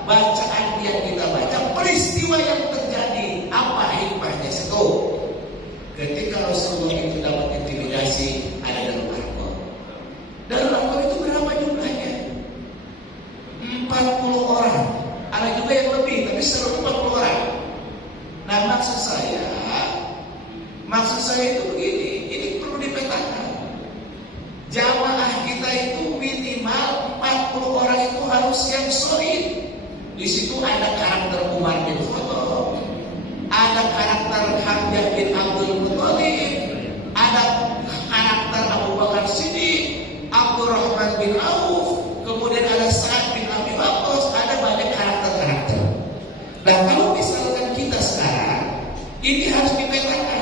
bacaan yang kita baca, peristiwa yang terjadi, apa hikmahnya situ. Ketika Rasulullah itu dapat intimidasi, ada dalam Arqam. Dalam Arqam itu berapa jumlahnya? 40 orang. Ada juga yang lebih, tapi seluruh 40 orang. Nah, maksud saya itu begini, ini perlu dipetakan. Jamaah kita itu minimal 40 orang itu harus yang solid. Di situ ada karakter Umar bin Khattab, ada karakter Hamzah bin Abdul Muttalib, ada karakter Abu Bakar Siddiq, Abdurrahman bin Auf, kemudian ada Sa'ad bin Abi Waqqas, ada banyak karakter-karakter. Nah, kalau misalkan kita sekarang ini harus dipetakan.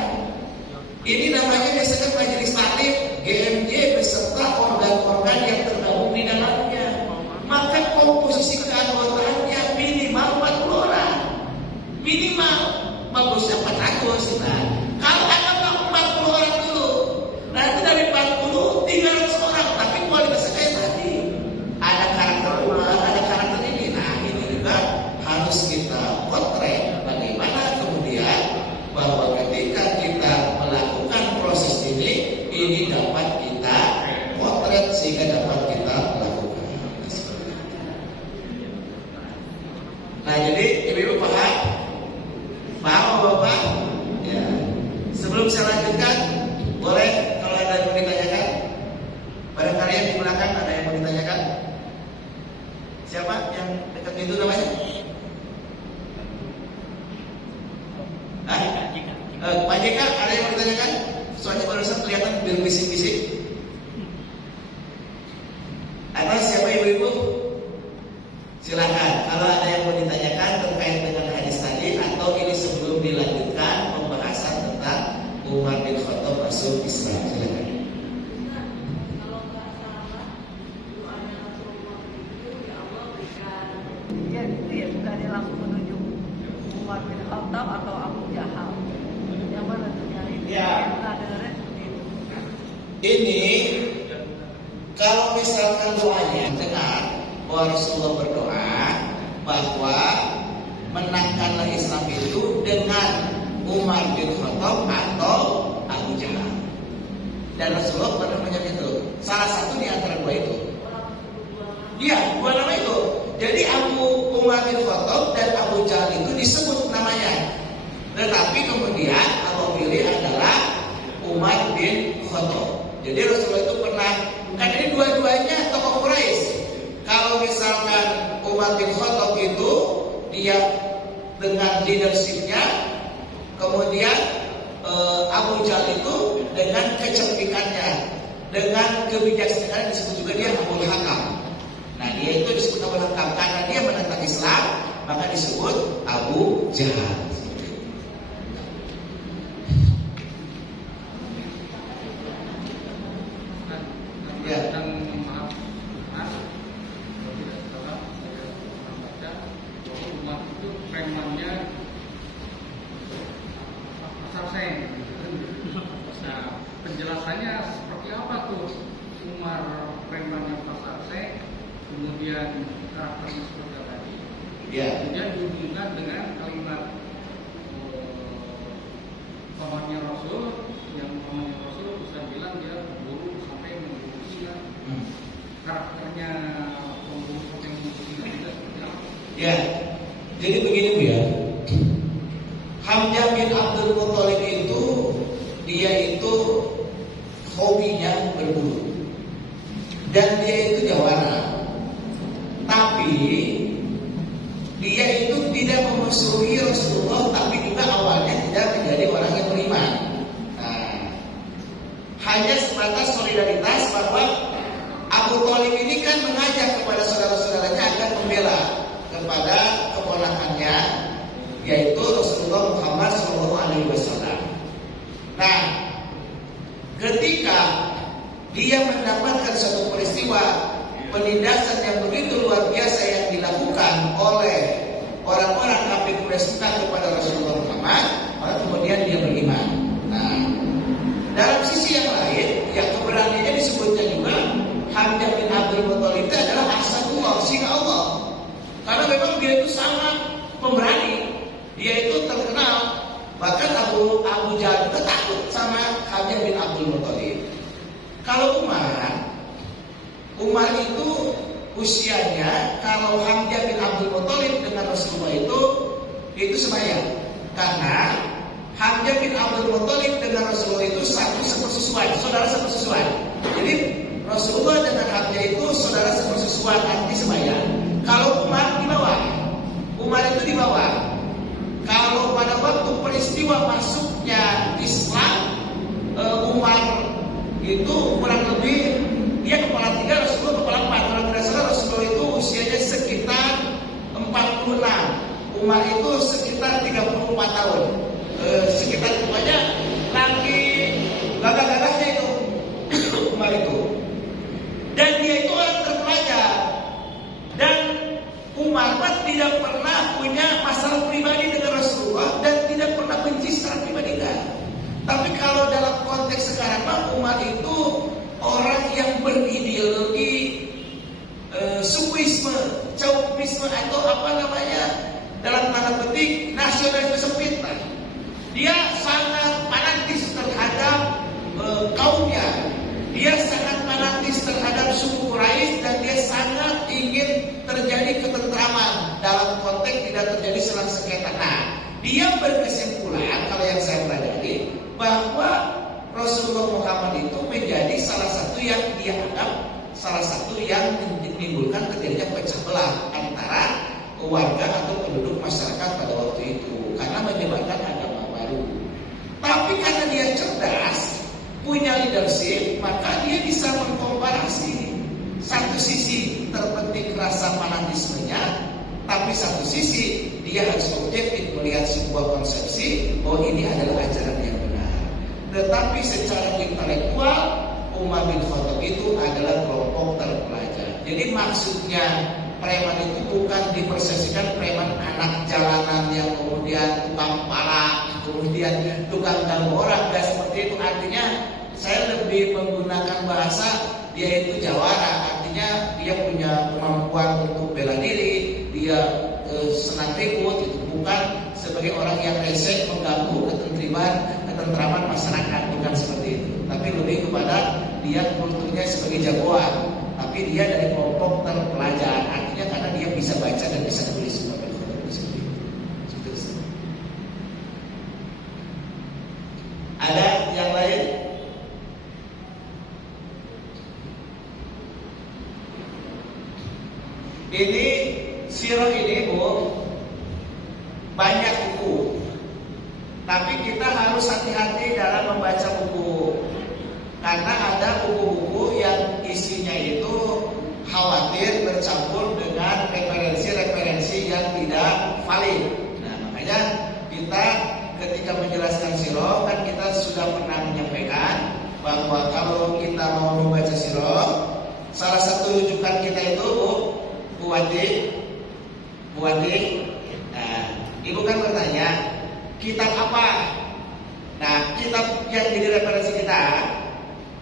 saya lanjutkan, boleh kalau ada yang mau ditanyakan. Barangkali yang di belakang ada yang mau ditanyakan. Siapa yang dekat itu namanya? Pak JK, ada yang mau ditanyakan? Soalnya barusan kelihatan berbisik-bisik. Atau siapa ibu-ibu? Silakan. Kalau ada yang mau ditanyakan terkait dengan hadis tadi, atau ini sebelum dilanjutkan pembahasan tentang Umar bin Khattab masuk Islam, silakan. Ya gitu ya, bukannya langsung menunjuk Umar bin Khattab atau Abu Jahal. Yang mana tuh yang ini? Ya. Pernah dengarnya seperti itu. Ini kalau misalkan doanya dengar bahwa Rasulullah berdoa bahwa menangkanlah Islam itu dengan Umar bin Khattab atau Abu Jahal. Dan Rasulullah pernah menyebut itu. Salah satu di antara dua itu. Iya, dua nama itu. Jadi Umar bin Khattab dan Abu Jahal itu disebut namanya. Tetapi kemudian Allah pilih adalah Umar bin Khattab. Jadi Rasulullah itu pernah, kan ini dua-duanya tokoh Quraisy. Kalau misalkan Umar bin Khattab itu dia dengan leadershipnya, kemudian Abu Jahal itu dengan kecerdikannya, dengan kebijaksanaan disebut juga dia Abu Hakam. Nah dia itu disebut Abu Hakam karena dia menentang Islam, maka disebut Abu Jahal. Penjelasannya seperti apa tuh Umar preman yang pasar seng, kemudian karakternya seperti tadi, kemudian dihubungkan dengan kalimat pamannya Rasul, yang pamannya Rasul bisa bilang dia guru sampai membunuh Sina. Karakternya pembunuh sampai membunuh Sina tidak seperti apa? Ya, jadi begini Bu ya. Hamzah bin Abdul Muthalib itu dia itu hobinya berburu dan dia itu jawara, tapi dia itu tidak memusuhi Rasulullah, tapi juga awalnya tidak menjadi orang yang beriman. Nah, hanya sebatas solidaritas bahwa Abu Thalib ini kan mengajak kepada saudara-saudaranya agar membela kepada keponakannya, yaitu Rasulullah Muhammad SAW. Nah, ketika dia mendapatkan suatu peristiwa penindasan yang begitu luar biasa yang dilakukan oleh orang-orang kafir Quraisy kepada Rasulullah Muhammad, maka kemudian dia beriman. Nah, dalam sisi yang lain, ya keberaniannya disebutnya juga Hamzah bin Abdul Muthalib itu adalah Asadullah, singa Allah. Karena memang dia itu sangat pemberani. Dia itu terkenal. Bahkan Abu Jahal itu takut sama Hamzah bin Abdul Muthalib. Kalau Umar itu usianya, kalau Hamzah bin Abdul Muthalib dengan Rasulullah itu sebaya. Karena Hamzah bin Abdul Muthalib dengan Rasulullah itu satu sepersusuan, saudara sepersusuan. Jadi Rasulullah dengan Hamzah itu saudara sepersusuan, arti sebaya. Kalau Umar di bawah, Umar itu di bawah. Kalau pada waktu peristiwa masuknya Islam, Umar itu kurang lebih dia kepala 3, Rasulullah kepala 4. Kalau tidak salah Rasulullah itu usianya sekitar 46, Umar itu sekitar 34 tahun. Sekitar itu aja lagi gagah-gagahnya itu Umar itu. Dan dia itu orang terpelajar. Dan Umar tidak pernah punya masalah pribadi dengan Rasulullah dan tidak pernah benci secara pribadi kan. Tapi kalau dalam konteks sekarang Umar itu orang yang berideologi sukuisme, chauvinisme atau apa namanya dalam tanda petik nasionalisme sempit. Dia sangat fanatis terhadap kaumnya. Dia sangat fanatis terhadap suku Quraisy dan dia sangat ingin terjadi ketentraman dalam konteks tidak terjadi selang sengketa. Nah, dia berkesimpulan kalau yang saya pelajari bahwa yang dia anggap salah satu yang menimbulkan terjadinya pecah belah antara warga atau penduduk masyarakat pada waktu itu karena menyebarkan agama baru. Tapi karena dia cerdas, punya leadership, maka dia bisa mengkomparasi. Satu sisi terpenting rasa fanatismenya, tapi satu sisi dia harus objektif melihat sebuah konsepsi bahwa ini adalah ajaran yang benar. Tetapi secara intelektual Umar bin Khattab itu adalah kelompok terpelajar. Jadi maksudnya preman itu bukan dipersepsikan preman anak jalanan yang kemudian tukang palak, kemudian tukang ganggu orang, gak seperti itu. Artinya saya lebih menggunakan bahasa dia itu jawara, artinya dia punya kemampuan untuk bela diri, dia senang ribut, itu bukan sebagai orang yang resek mengganggu ketentraman masyarakat, bukan seperti itu. Tapi lebih kepada dia kulturnya sebagai jagoan, tapi dia dari kelompok terpelajar, artinya karena dia bisa baca dan bisa tulis seperti itu. Ada yang lain? Ini sirah ini Bu, banyak buku, tapi kita harus hati-hati dalam membaca buku karena ada buku-buku yang isinya itu khawatir bercampur dengan referensi-referensi yang tidak valid. Nah makanya kita ketika menjelaskan sirah kan kita sudah pernah menyampaikan bahwa kalau kita mau membaca sirah, salah satu rujukan kita itu Bu Wati, nah, Ibu kan bertanya, kitab apa? Nah, kitab yang jadi referensi kita,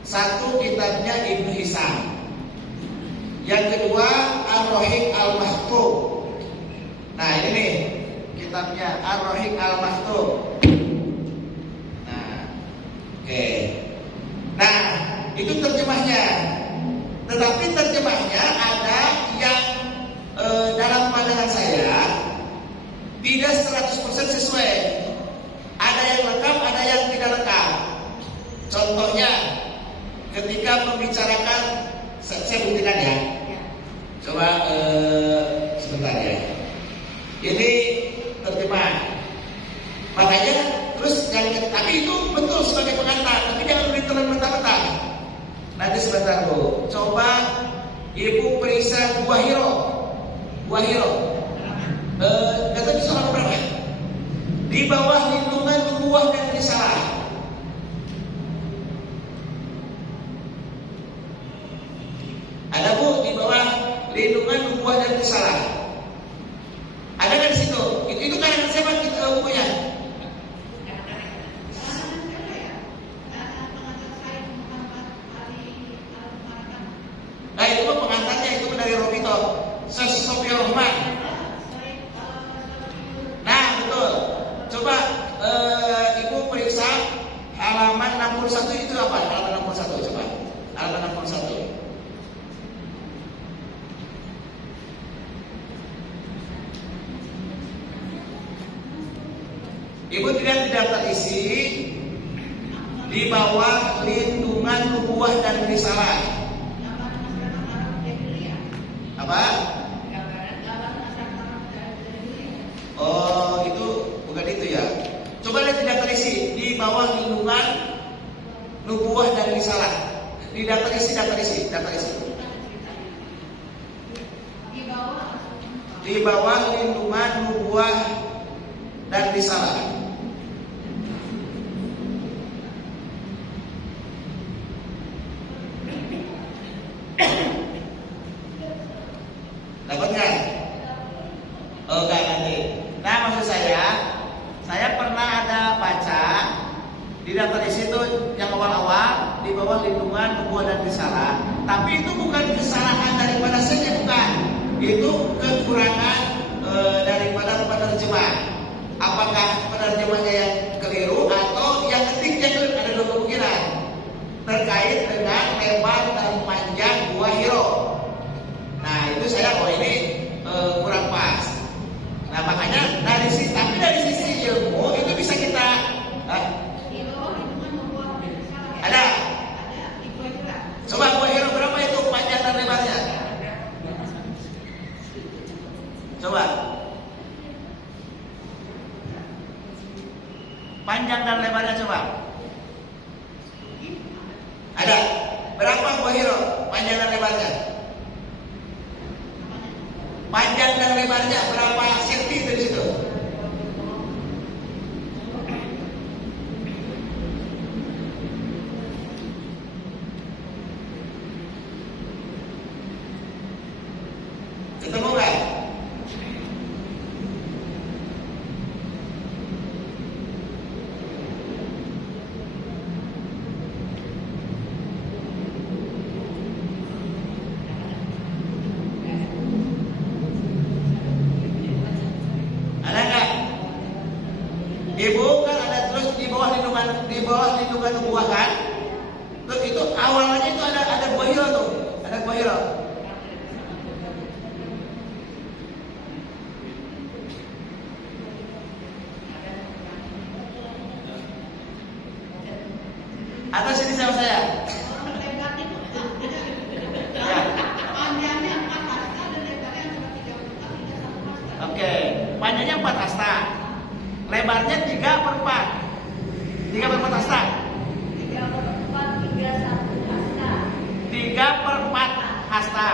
satu kitabnya Ibnu Hisam, yang kedua Ar-Rahiq Al-Makhtub. Nah, ini nih kitabnya Ar-Rahiq Al-Makhtub. Nah, oke. Nah, itu terjemahnya. Tetapi terjemahnya ada yang dalam pandangan saya tidak 100% sesuai. Ada yang lengkap, ada yang tidak lengkap. Contohnya ketika membicarakan, saya buktikan ya. Coba sebentar ya. Ini terjemah. Makanya terus tapi itu betul sebagai pengantar, tapi jangan ditelan mentah-mentah. Nanti sebentar Bu. Coba Ibu periksa Buah Hiro. Kata di soal berapa? Di bawah lindungan nubuwah dan risalah. Ada Bu di bawah lindungan nubuwah dan risalah. Ada kan di situ? Itu karangan siapa bukunya? Nah itu pengantarnya itu dari Robito Sophia Rahman. Nah betul. Coba Ibu periksa halaman 61 itu apa? Halaman 61 coba. Halaman 61. Ibu tidak terisi di bawah lindungan nubuwah dan risalah. Apa? Oh, itu bukan itu ya. Coba lihat tidak terisi di bawah lindungan nubuwah dan risalah. Tidak terisi. Di bawah lindungan nubuwah dan risalah. Dapat kan? Oke nanti. Nah maksud saya pernah ada baca di daftar isi itu yang awal-awal di bawah lindungan nubuwah dan risalah. Tapi itu bukan kesalahan daripada saya, bukan. Itu kekurangan daripada penerjemah. Apakah penerjemahnya yang keliru atau yang ketiknya keliru? Ada dua kemungkinan terkait dengan lebar dan panjang Buah Hiro. Nah itu saya ini kurang pas. Nah makanya dari sisi ilmu itu bisa kita ada. Coba Bu Berapa Bohiro panjang dan lebarnya? Panjang dan lebarnya berapa senti itu di situ? Ketemu kan? Ada nggak? Ibu kan ada terus di bawah lindungan buah kan? Terus itu awalnya itu ada Bohiro tuh, ada Bohiro. Atau sini sama saya. Oke, panjangnya 4 hasta, lebarnya 3/4. 3/4 hasta. 3/4 hasta.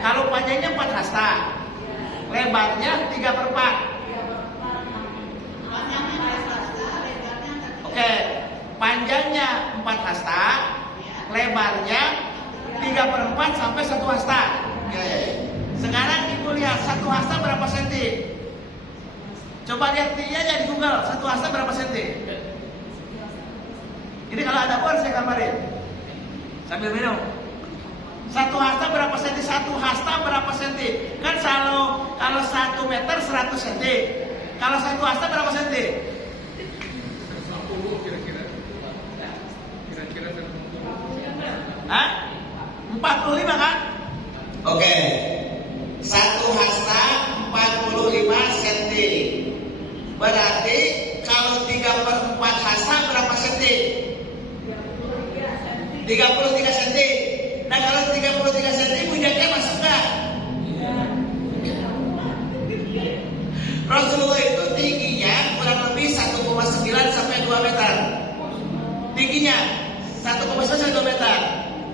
Kalau panjangnya 4 hasta, lebarnya 3/4. Oke, panjangnya 4 hasta, lebarnya 3/4 sampai 1 hasta. Oke. Sekarang ibu lihat 1 hasta berapa senti? Coba lihat aja di Google, 1 hasta berapa senti? Ini kalau ada board saya gambarin sambil minum. 1 hasta berapa senti? 1 hasta berapa senti? Kan kalau 1 meter 100 senti. Kalau 1 hasta berapa senti? 40 kira-kira. Kira-kira 40. Hah? 45 kan? Oke. 1 hasta 45 cm. Berarti kalau 3/4 hasta berapa senti? 33 cm. Nah kalau 33 cm bujaknya masuk nggak? Rasulullah itu tingginya kurang lebih 1,9 sampai 2 meter. Tingginya 1,9 sampai 2 meter.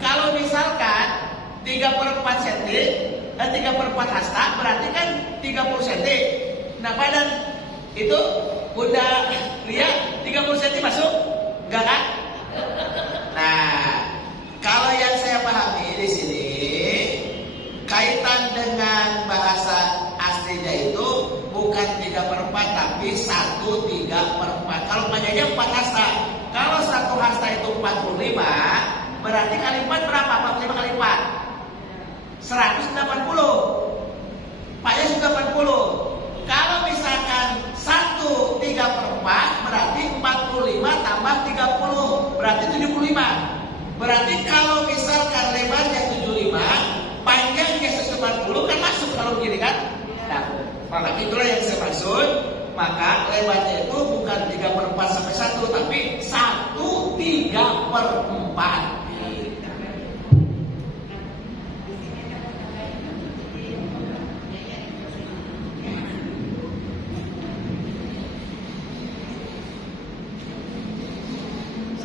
Kalau misalkan 3/4 cm dan 3/4 hasta berarti kan 30 cm. Nah badan itu udah lihat 30 cm masuk? Enggak kan? Nah, kalau yang saya pahami di sini kaitan dengan bahasa aslinya itu bukan 3/4 tapi 1/3/4. Kalau panjangnya 4 hasta. Kalau 1 hasta itu 45, berarti kali 4 berapa? 45 kali 4 180. Panjang 180. Kalau misalkan 1/3/4 berarti 45 tambah 30 berarti 75. Berarti kalau misalkan lebarnya 75, panjangnya 180 kan masuk kalau begini kan? Nah, maka itulah yang saya maksud. Maka lebarnya itu bukan 3/4 sampai 1 tapi 1/3/4.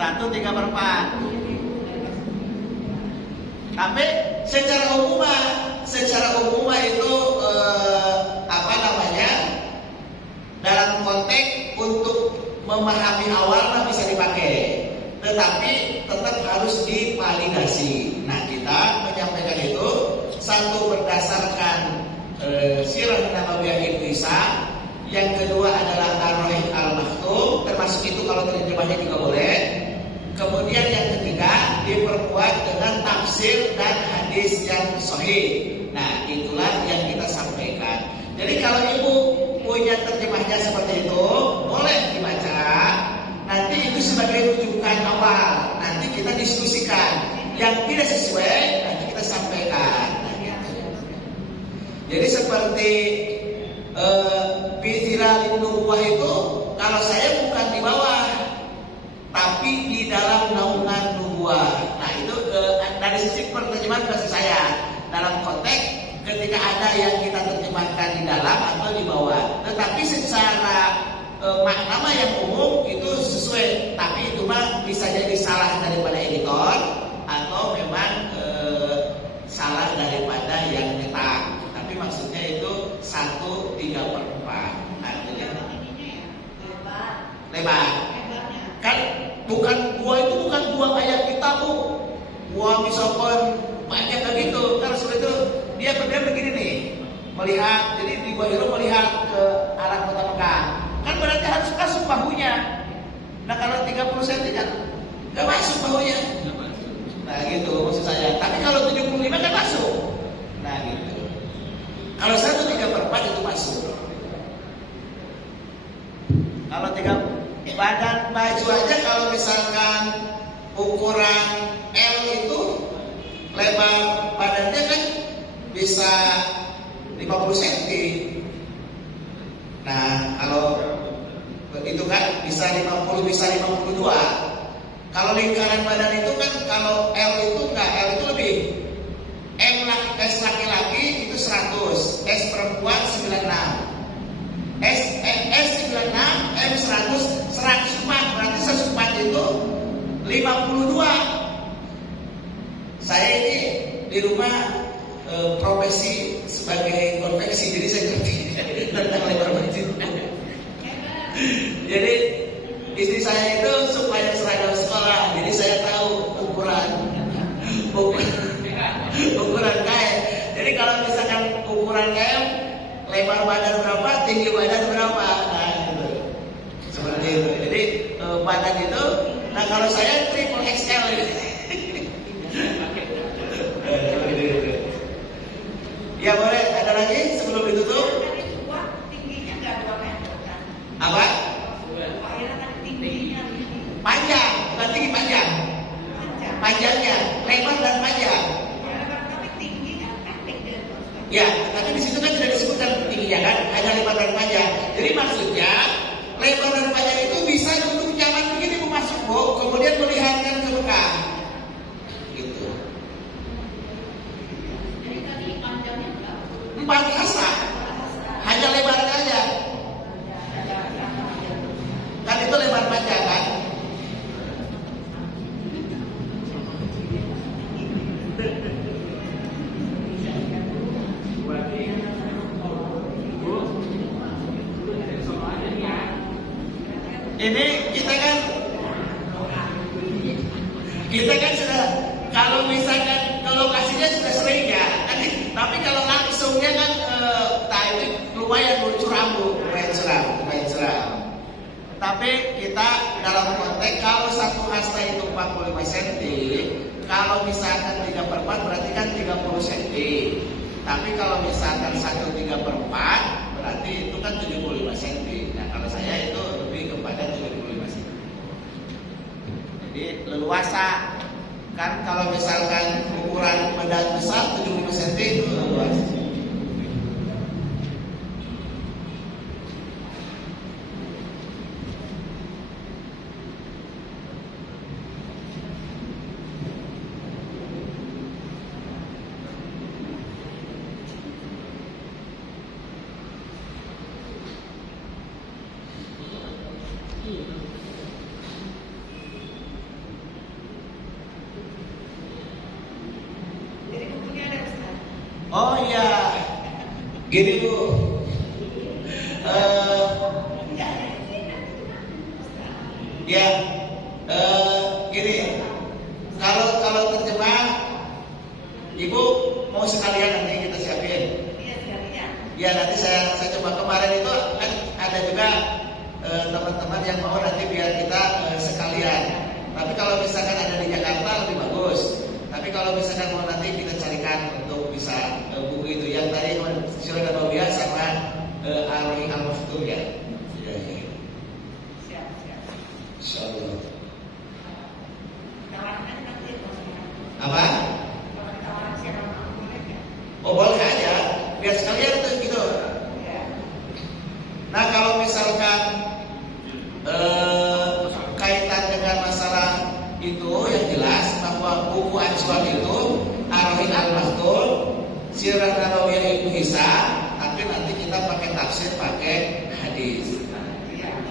Satu 3/4. Tapi secara umum itu dalam konteks untuk memahami awal bisa dipakai, tetapi tetap harus divalidasi. Nah kita menyampaikan itu satu berdasarkan sirah Nabawiyah Ibnu Isa, yang kedua adalah Ar-Rahiq Al-Maktum, termasuk itu kalau terjemahnya juga boleh. Kemudian yang ketiga diperkuat dengan tafsir dan hadis yang sahih. Nah itulah yang kita sampaikan. Jadi kalau ibu punya terjemahnya seperti itu boleh dibaca. Nanti itu sebagai rujukan awal. Nanti kita diskusikan. Yang tidak sesuai nanti kita sampaikan. Nah, gitu. Jadi seperti Bizilalin Nubuwah itu kalau saya bukan di bawah tapi di dalam naungan nubuwah. Nah itu dari sisi penerjemahan versi saya dalam konteks ketika ada yang kita terjemahkan di dalam atau di bawah. Tetapi secara makna yang umum itu sesuai. Tapi itu mah bisa jadi salah daripada editor atau memang Gua itu bukan gua kayak kita bu. Gua misalkan banyak kayak gitu. Karena seperti itu dia begini nih, melihat. Jadi di Gua Hiro melihat ke arah kota Mekah. Kan berarti harus masuk bahunya. Nah kalau 30 cm kan nggak masuk bahunya. Nah gitu maksud saya. Tapi kalau 75 kan masuk. Nah gitu. Kalau 1/3/4 itu masuk. Kalau 3 badan baju aja kalau misalkan ukuran L itu lebar badannya kan bisa 50 cm. Nah kalau itu kan bisa 50 bisa 52. Kalau lingkaran badan itu kan kalau L itu enggak, L itu lebih. S laki-laki itu 100, S perempuan 96. S 96, M 100, 104. Berarti 104 itu 52. Saya ini di rumah profesi sebagai konveksi, jadi saya ngerti tentang lebar baju. Jadi istri saya itu supaya seragam sekolah, jadi saya tahu ukuran kain. Jadi kalau misalkan ukuran kain, lebar badan berapa, tinggi badan berapa, nah gitu. Seperti itu. Jadi badan itu, nah kalau saya triple XL gitu. Ya boleh, ada lagi sebelum ditutup? Tingginya nggak 2 meter kan? Apa? Akhirnya kan tingginya Panjang, bukan tinggi panjang. Panjangnya, lebar dan panjang. tapi tinggi kan pendek dan Ya, tapi di situ kan tidak disebutkan tingginya kan, hanya lebar dan panjang. Jadi maksudnya lebar dan panjang itu bisa duduk nyaman begini mau masuk Bu, kemudian melihatkan ke Mekah. Gitu. Jadi tadi panjangnya enggak? 4 hasta, hanya lebarnya aja. Kan itu lebar panjang kan? Ini kita kan sudah, kalau misalkan ke lokasinya sudah sering ya, tapi kalau langsungnya kan itu lumayan curam Bu, lumayan curam. Tapi kita dalam konteks kalau 1 hasta itu 45 cm, kalau misalkan 3/4 berarti kan 30 cm. Tapi kalau misalkan 1/3/4 berarti itu kan 75 cm. Nah kalau saya itu lebih kepada 75 cm. Jadi leluasa. Kan kalau misalkan ukuran badan besar 75 cm itu leluasa. Jadi bukunya ada Ustaz. Oh iya, gini Bu, ya, gini, kalau terjemah, Ibu mau sekalian nanti kita siapin. Iya sekalian. Ya nanti saya coba. Kemarin itu kan ada juga teman-teman yang mau nanti biar kita sekalian. Tapi kalau misalkan ada di Jakarta lebih bagus. Tapi kalau misalkan mau nanti kita carikan untuk bisa buku itu yang tadi Surah Nabawiyah sama Al-Rohi Al-Maftuh ya. Ya. Siap. Insyaallah. Tawarkan nanti Apa? kalau tawaran siapa mau boleh ya? Oh boleh aja. Biar sekalian tuh gitu. Ya. Nah kalau misalkan kaitan dengan masalah itu yang jelas bahwa buku acuan itu Ar-Rohi Al-Maftuh, Sirah Nabawiyah Ibnu Hisam, tapi nanti kita pakai tafsir, pakai hadis.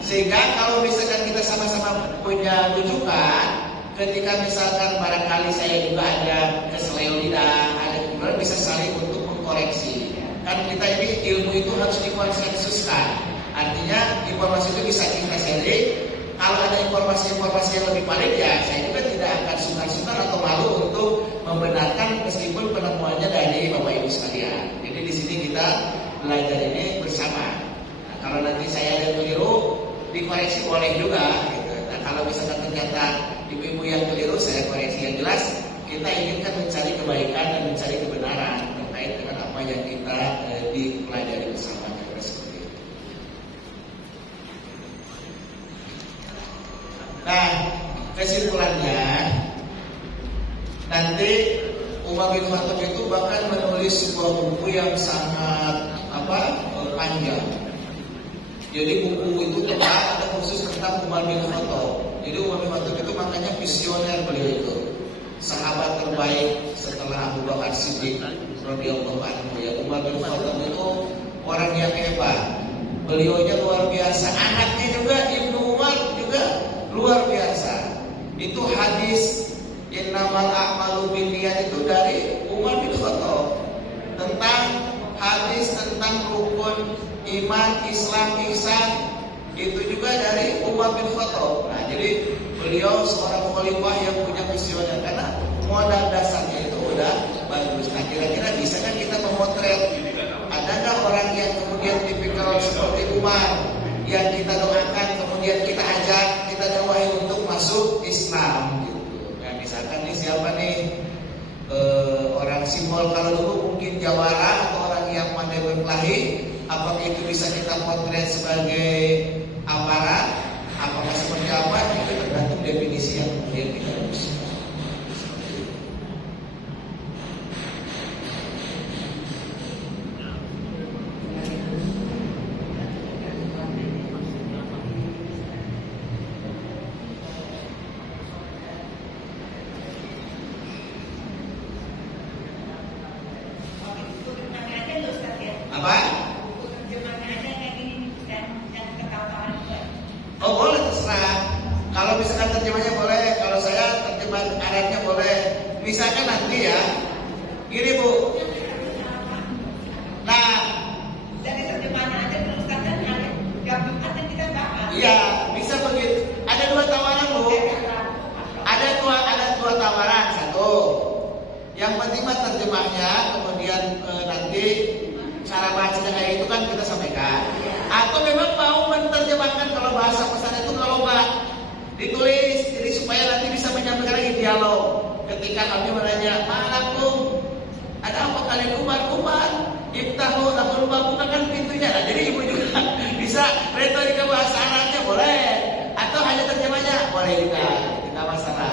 Sehingga kalau misalkan kita sama-sama punya rujukan, ketika misalkan barangkali saya juga ada keseleo lidah, ada kemudian bisa saling untuk mengkoreksi. Kan kita ini ilmu itu harus dikonsensuskan. Artinya informasi itu bisa kita sharing. kalau ada informasi-informasi yang lebih valid ya saya juga tidak akan sungkan-sungkan atau malu untuk membenarkan meskipun penemuannya dari Bapak Ibu sekalian. Jadi di sini kita belajar ini bersama. Nah, kalau nanti saya ada yang keliru, dikoreksi boleh juga. Gitu. Nah, kalau misalkan ternyata ibu-ibu yang keliru, saya koreksi. Yang jelas kita inginkan mencari kebaikan dan mencari kebenaran terkait dengan apa yang kita dipelajari bersama. Seperti itu. Nah, kesimpulannya nanti Umar bin Khattab itu bahkan menulis sebuah buku yang sangat panjang. Jadi buku itu ada khusus tentang Umar bin Khattab. Jadi Umar bin Khattab itu makanya visioner beliau itu, sahabat terbaik setelah Abu Bakar Siddiq radhiyallahu anhu. Ya, Umar bin Khattab itu orang yang hebat. Beliaunya luar biasa. Anaknya juga Ibnu Umar juga luar biasa. Itu hadis innamal a'malu binniyat itu dari Umar bin Khattab. Tentang hadis tentang rukun iman, Islam, ihsan itu juga dari Umar bin Khattab. Nah, jadi beliau seorang khalifah yang punya visioner karena modal dasarnya itu udah bagus. Nah, kira-kira bisa kan kita memotret adakah orang yang kemudian tipikal seperti Umar yang kita doakan kemudian kita ajak, kita dakwahi untuk masuk Islam gitu. Nah, misalkan nih siapa nih orang simbol kalau dulu mungkin jawara atau orang yang pandai berkelahi, apakah itu bisa kita potret sebagai aparat? Apakah seperti apa? Itu tergantung definisi yang kemudian kita harus. Apa? Oh boleh terserah. Kalau misalkan terjemahnya boleh, kalau saya terjemah Arabnya boleh. Misalkan nanti ya, gini Bu. Nah, Jadi terjemahannya aja terus kan ada gabung atau kita bahas. iya bisa begitu. Ada dua tawaran Bu. Ada dua tawaran. Satu, yang penting mah terjemahnya, kemudian nanti cara bacanya kayak itu kan kita sampaikan. Atau memang mau menerjemahkan kalau bahasa pesan itu kalau nggak ditulis, jadi supaya nanti bisa menyampaikan lagi dialog. Ketika kami menanya, Malakum, ada apa kalian Umar? Ibtahu lahul bab, bukakan pintunya. Nah, jadi ibu juga bisa retorika bahasa Arabnya boleh, atau hanya terjemahnya boleh juga. Tidak masalah.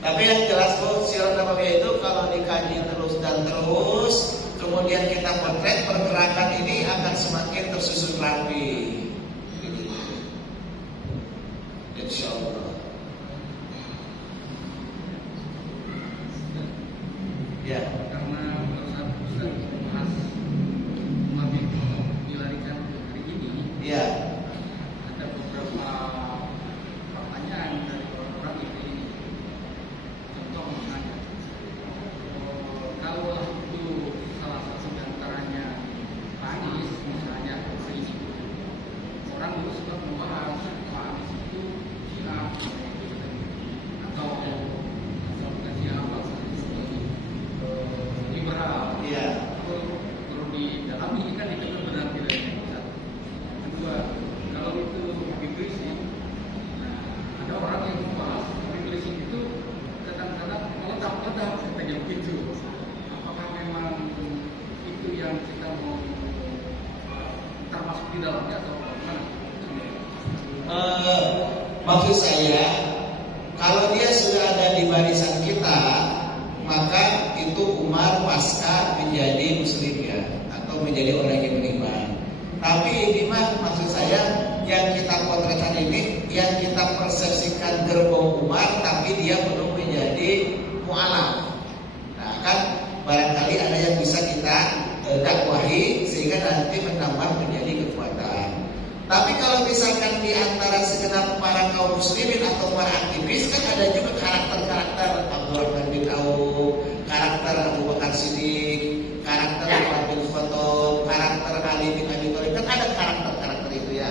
Tapi yang jelas Bu, Sirah Nabawiyah itu kalau dikaji terus dan terus, kemudian kita potret, pergerakan ini akan semakin tersusun rapi. Insya Allah. Ya. Karena saat Ustaz bahas Umar bin Khattab dilarikan hari ini, Ya. ada beberapa pertanyaan dari orang-orang ini. Contoh misalnya, kalau itu salah satu di antaranya Pak Anies, misalnya polisi, orang dulu sempat membahas Pak Anies itu Syiah atau siapa liberal. Iya. Perlu didalami kan itu benar tidaknya. Kedua, kalau itu Habib Rizik, ada orang yang membahas Habib Rizik itu kadang-kadang meledak-ledak katanya begitu. Apakah memang itu yang kita mau termasuk di dalamnya atau bagaimana? Maksud saya, kalau dia sudah ada di barisan kita, maka itu Umar pasca menjadi muslim ya, atau menjadi orang yang beriman. Tapi ini mah maksud saya yang kita potretkan ini, yang kita persepsikan gerbong Umar, tapi dia belum menjadi mu'alaf. Nah kan barangkali ada yang bisa kita dakwahi sehingga nanti menambah menjadi kekuatan. Tapi kalau misalkan di antara segenap para kaum muslimin atau para aktivis kan ada juga karakter-karakter Abdurrahman bin Auf, karakter Abu Bakar Siddiq, karakter ada karakter-karakter itu ya.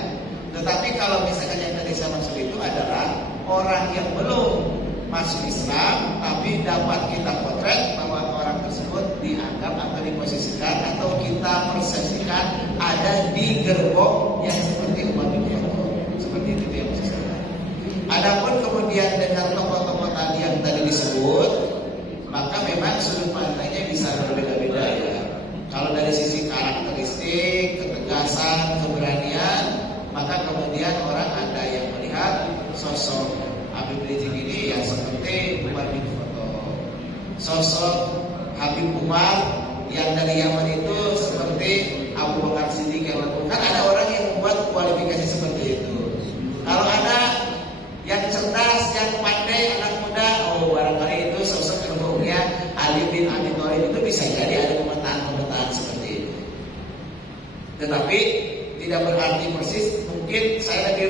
Tetapi kalau misalkan yang tadi saya maksud itu adalah orang yang belum masuk Islam tapi dapat kita potret bahwa orang tersebut dianggap atau diposisikan atau kita persepsikan ada di gerbong yang seperti Umar bin Khattab. Seperti itu yang maksud saya. Adapun kemudian dengan tokoh-tokoh tadi yang tadi disebut, maka memang sudut pandangnya bisa berbeda-beda ya. Kalau dari sisi karakteristik, ketegasan, keberanian, maka kemudian orang ada yang melihat sosok Habib Rizik ini yang seperti Umar bin Khattab. Sosok Habib Umar yang dari Yaman itu seperti Abu Bakar Siddiq yang lakukan. Kan ada orang yang membuat kualifikasi seperti itu. Kalau ada yang cerdas, yang pandai, anak muda, oh barangkali itu sosok gerbongnya Ali bin Abi Thalib itu bisa jadi ada pemetaan-pemetaan seperti itu. Tetapi tidak berarti persis. Mungkin saya lagi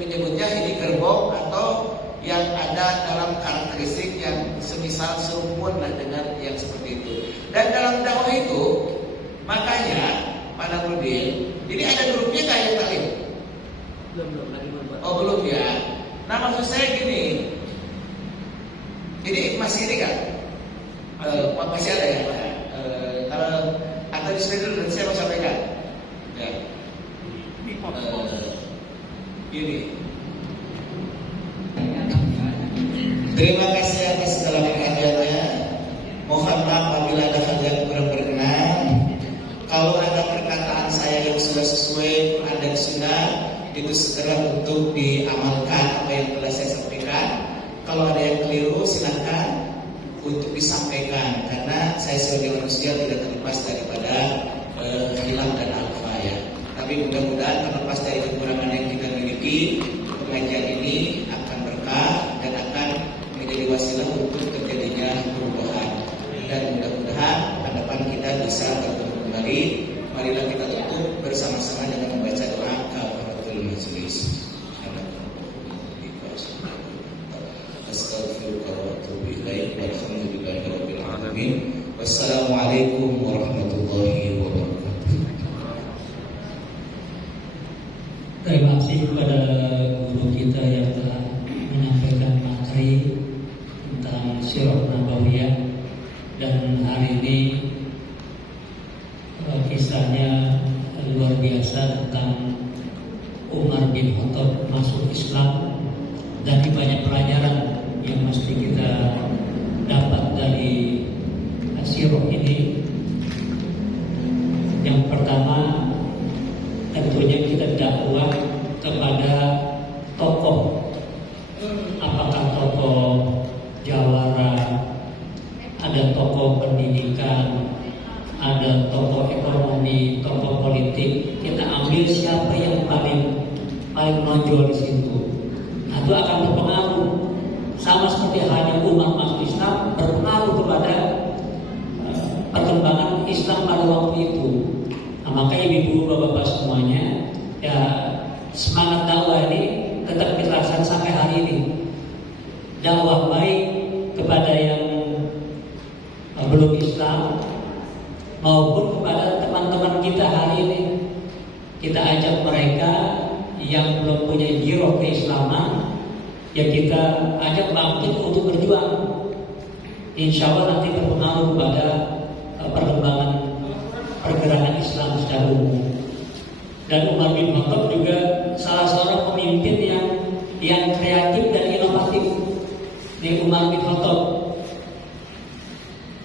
menyebutnya ini gerbong atau yang ada dalam karakteristik yang semisal serumpun dengan yang seperti itu. Dan dalam dakwah itu makanya Pak Naruddin, ini ada grupnya nggak yang taklim? Belum lagi membuat. Oh belum ya. Nah maksud saya gini, ini masih ini kan? Masih ada ya Pak? Kalau atau di sini dulu saya mau sampaikan. Ya. Ini. Terima kasih atas segala perhatiannya. Mohon maaf apabila ada hal yang kurang berkenan. Kalau ada perkataan saya yang sudah sesuai Quran dan Sunnah, itu segera untuk diamalkan apa yang telah saya sampaikan. Kalau ada yang keliru, silakan untuk disampaikan. Karena saya sebagai manusia tidak terlepas daripada hilang dan alfa ya. Tapi mudah-mudahan terlepas dari kekurangan yang kita miliki, pengajian ini akan berkah dan akan menjadi wasilah untuk terjadinya perubahan. Dan mudah-mudahan ke depan kita bisa bertemu kembali. Marilah kita tutup bersama-sama dengan membaca doa kafaratul majelis. Astaghfirullah wa atubu ilaih. Walhamdulillahirabbil alamin. Wassalamualaikum warahmatullahi wabarakatuh. Terima kasih kepada guru kita yang telah menyampaikan materi tentang Sirah Nabawiyah, dan hari ini kisahnya luar biasa tentang Umar bin Khattab masuk Islam, dan banyak pelajaran yang mesti kita dapat dari Sirah ini. Yang pertama, tentunya kita dakwah kepada tokoh, apakah tokoh jawara, ada tokoh pendidikan, ada tokoh ekonomi, tokoh politik. Kita ambil siapa yang paling menonjol di situ. Nah, itu akan berpengaruh. Sama seperti halnya Umar masuk Islam berpengaruh kepada perkembangan Islam pada waktu itu. Nah, maka ibu-ibu, bapak-bapak semuanya, ya semangat dakwah ini tetap kita laksanakan sampai hari ini. Dakwah baik kepada yang belum Islam maupun kepada teman-teman kita hari ini. Kita ajak mereka yang belum punya jiroh keislaman, ya kita ajak bangkit untuk berjuang. Insya Allah nanti berpengaruh kepada perkembangan pergerakan Islam secara umum. Dan Umar bin Khattab juga salah seorang pemimpin yang kreatif dan inovatif. Ini Umar bin Khattab.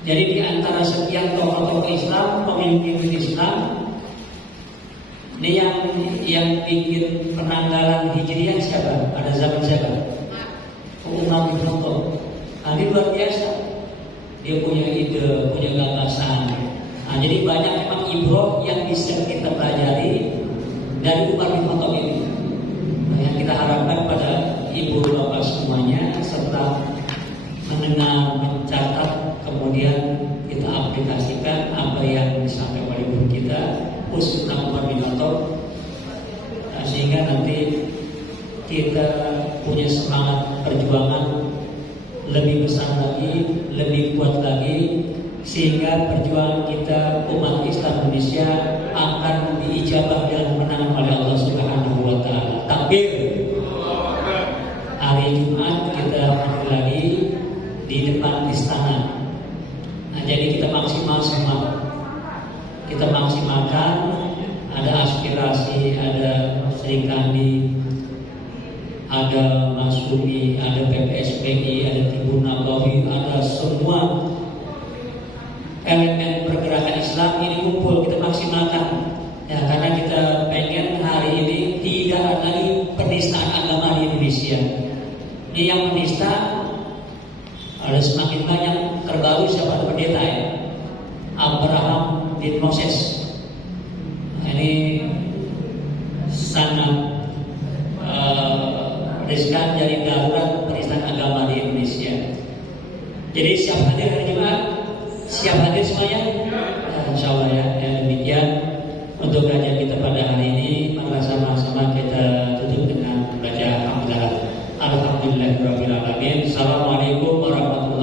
Jadi di antara sekian tokoh-tokoh Islam, pemimpin Islam, ini yang bikin penanggalan Hijriah siapa? Pada zaman siapa? Umar bin Khattab. Nah, ini luar biasa. Dia punya ide, punya gagasan. Nah, jadi banyak memang ibrah yang bisa kita pelajari dari Umar bin Khattab ini. Nah, yang kita harapkan pada ibu bapak semuanya, serta mendengar, mencatat, kemudian kita aplikasikan apa yang disampaikan oleh guru kita, khusus tentang Umar bin Khattab, sehingga nanti kita punya semangat perjuangan lebih besar lagi, lebih kuat lagi, sehingga perjuangan kita umat Islam Indonesia akan diijabah dalam Selatan ada aspirasi, ada Sri Kandi, ada Masumi, ada PPSPI, ada Tribun Nabawi, ada semua elemen pergerakan Islam ini kumpul, kita maksimalkan ya, karena kita pengen hari ini tidak ada lagi penistaan agama di Indonesia. Ini yang penista ada semakin banyak. Terbaru siapa pendeta ya, Abraham bin Moses. Nah, ini sangat riskan dari darurat penistaan agama di Indonesia. Jadi siap hadir hari Jumat? Siap hadir semuanya? Insya Allah ya. Yang demikian untuk kajian kita pada hari ini. Maka sama-sama kita tutup dengan baca hamdalah. Alhamdulillahirabbil alamin. Assalamualaikum warahmatullahi wabarakatuh.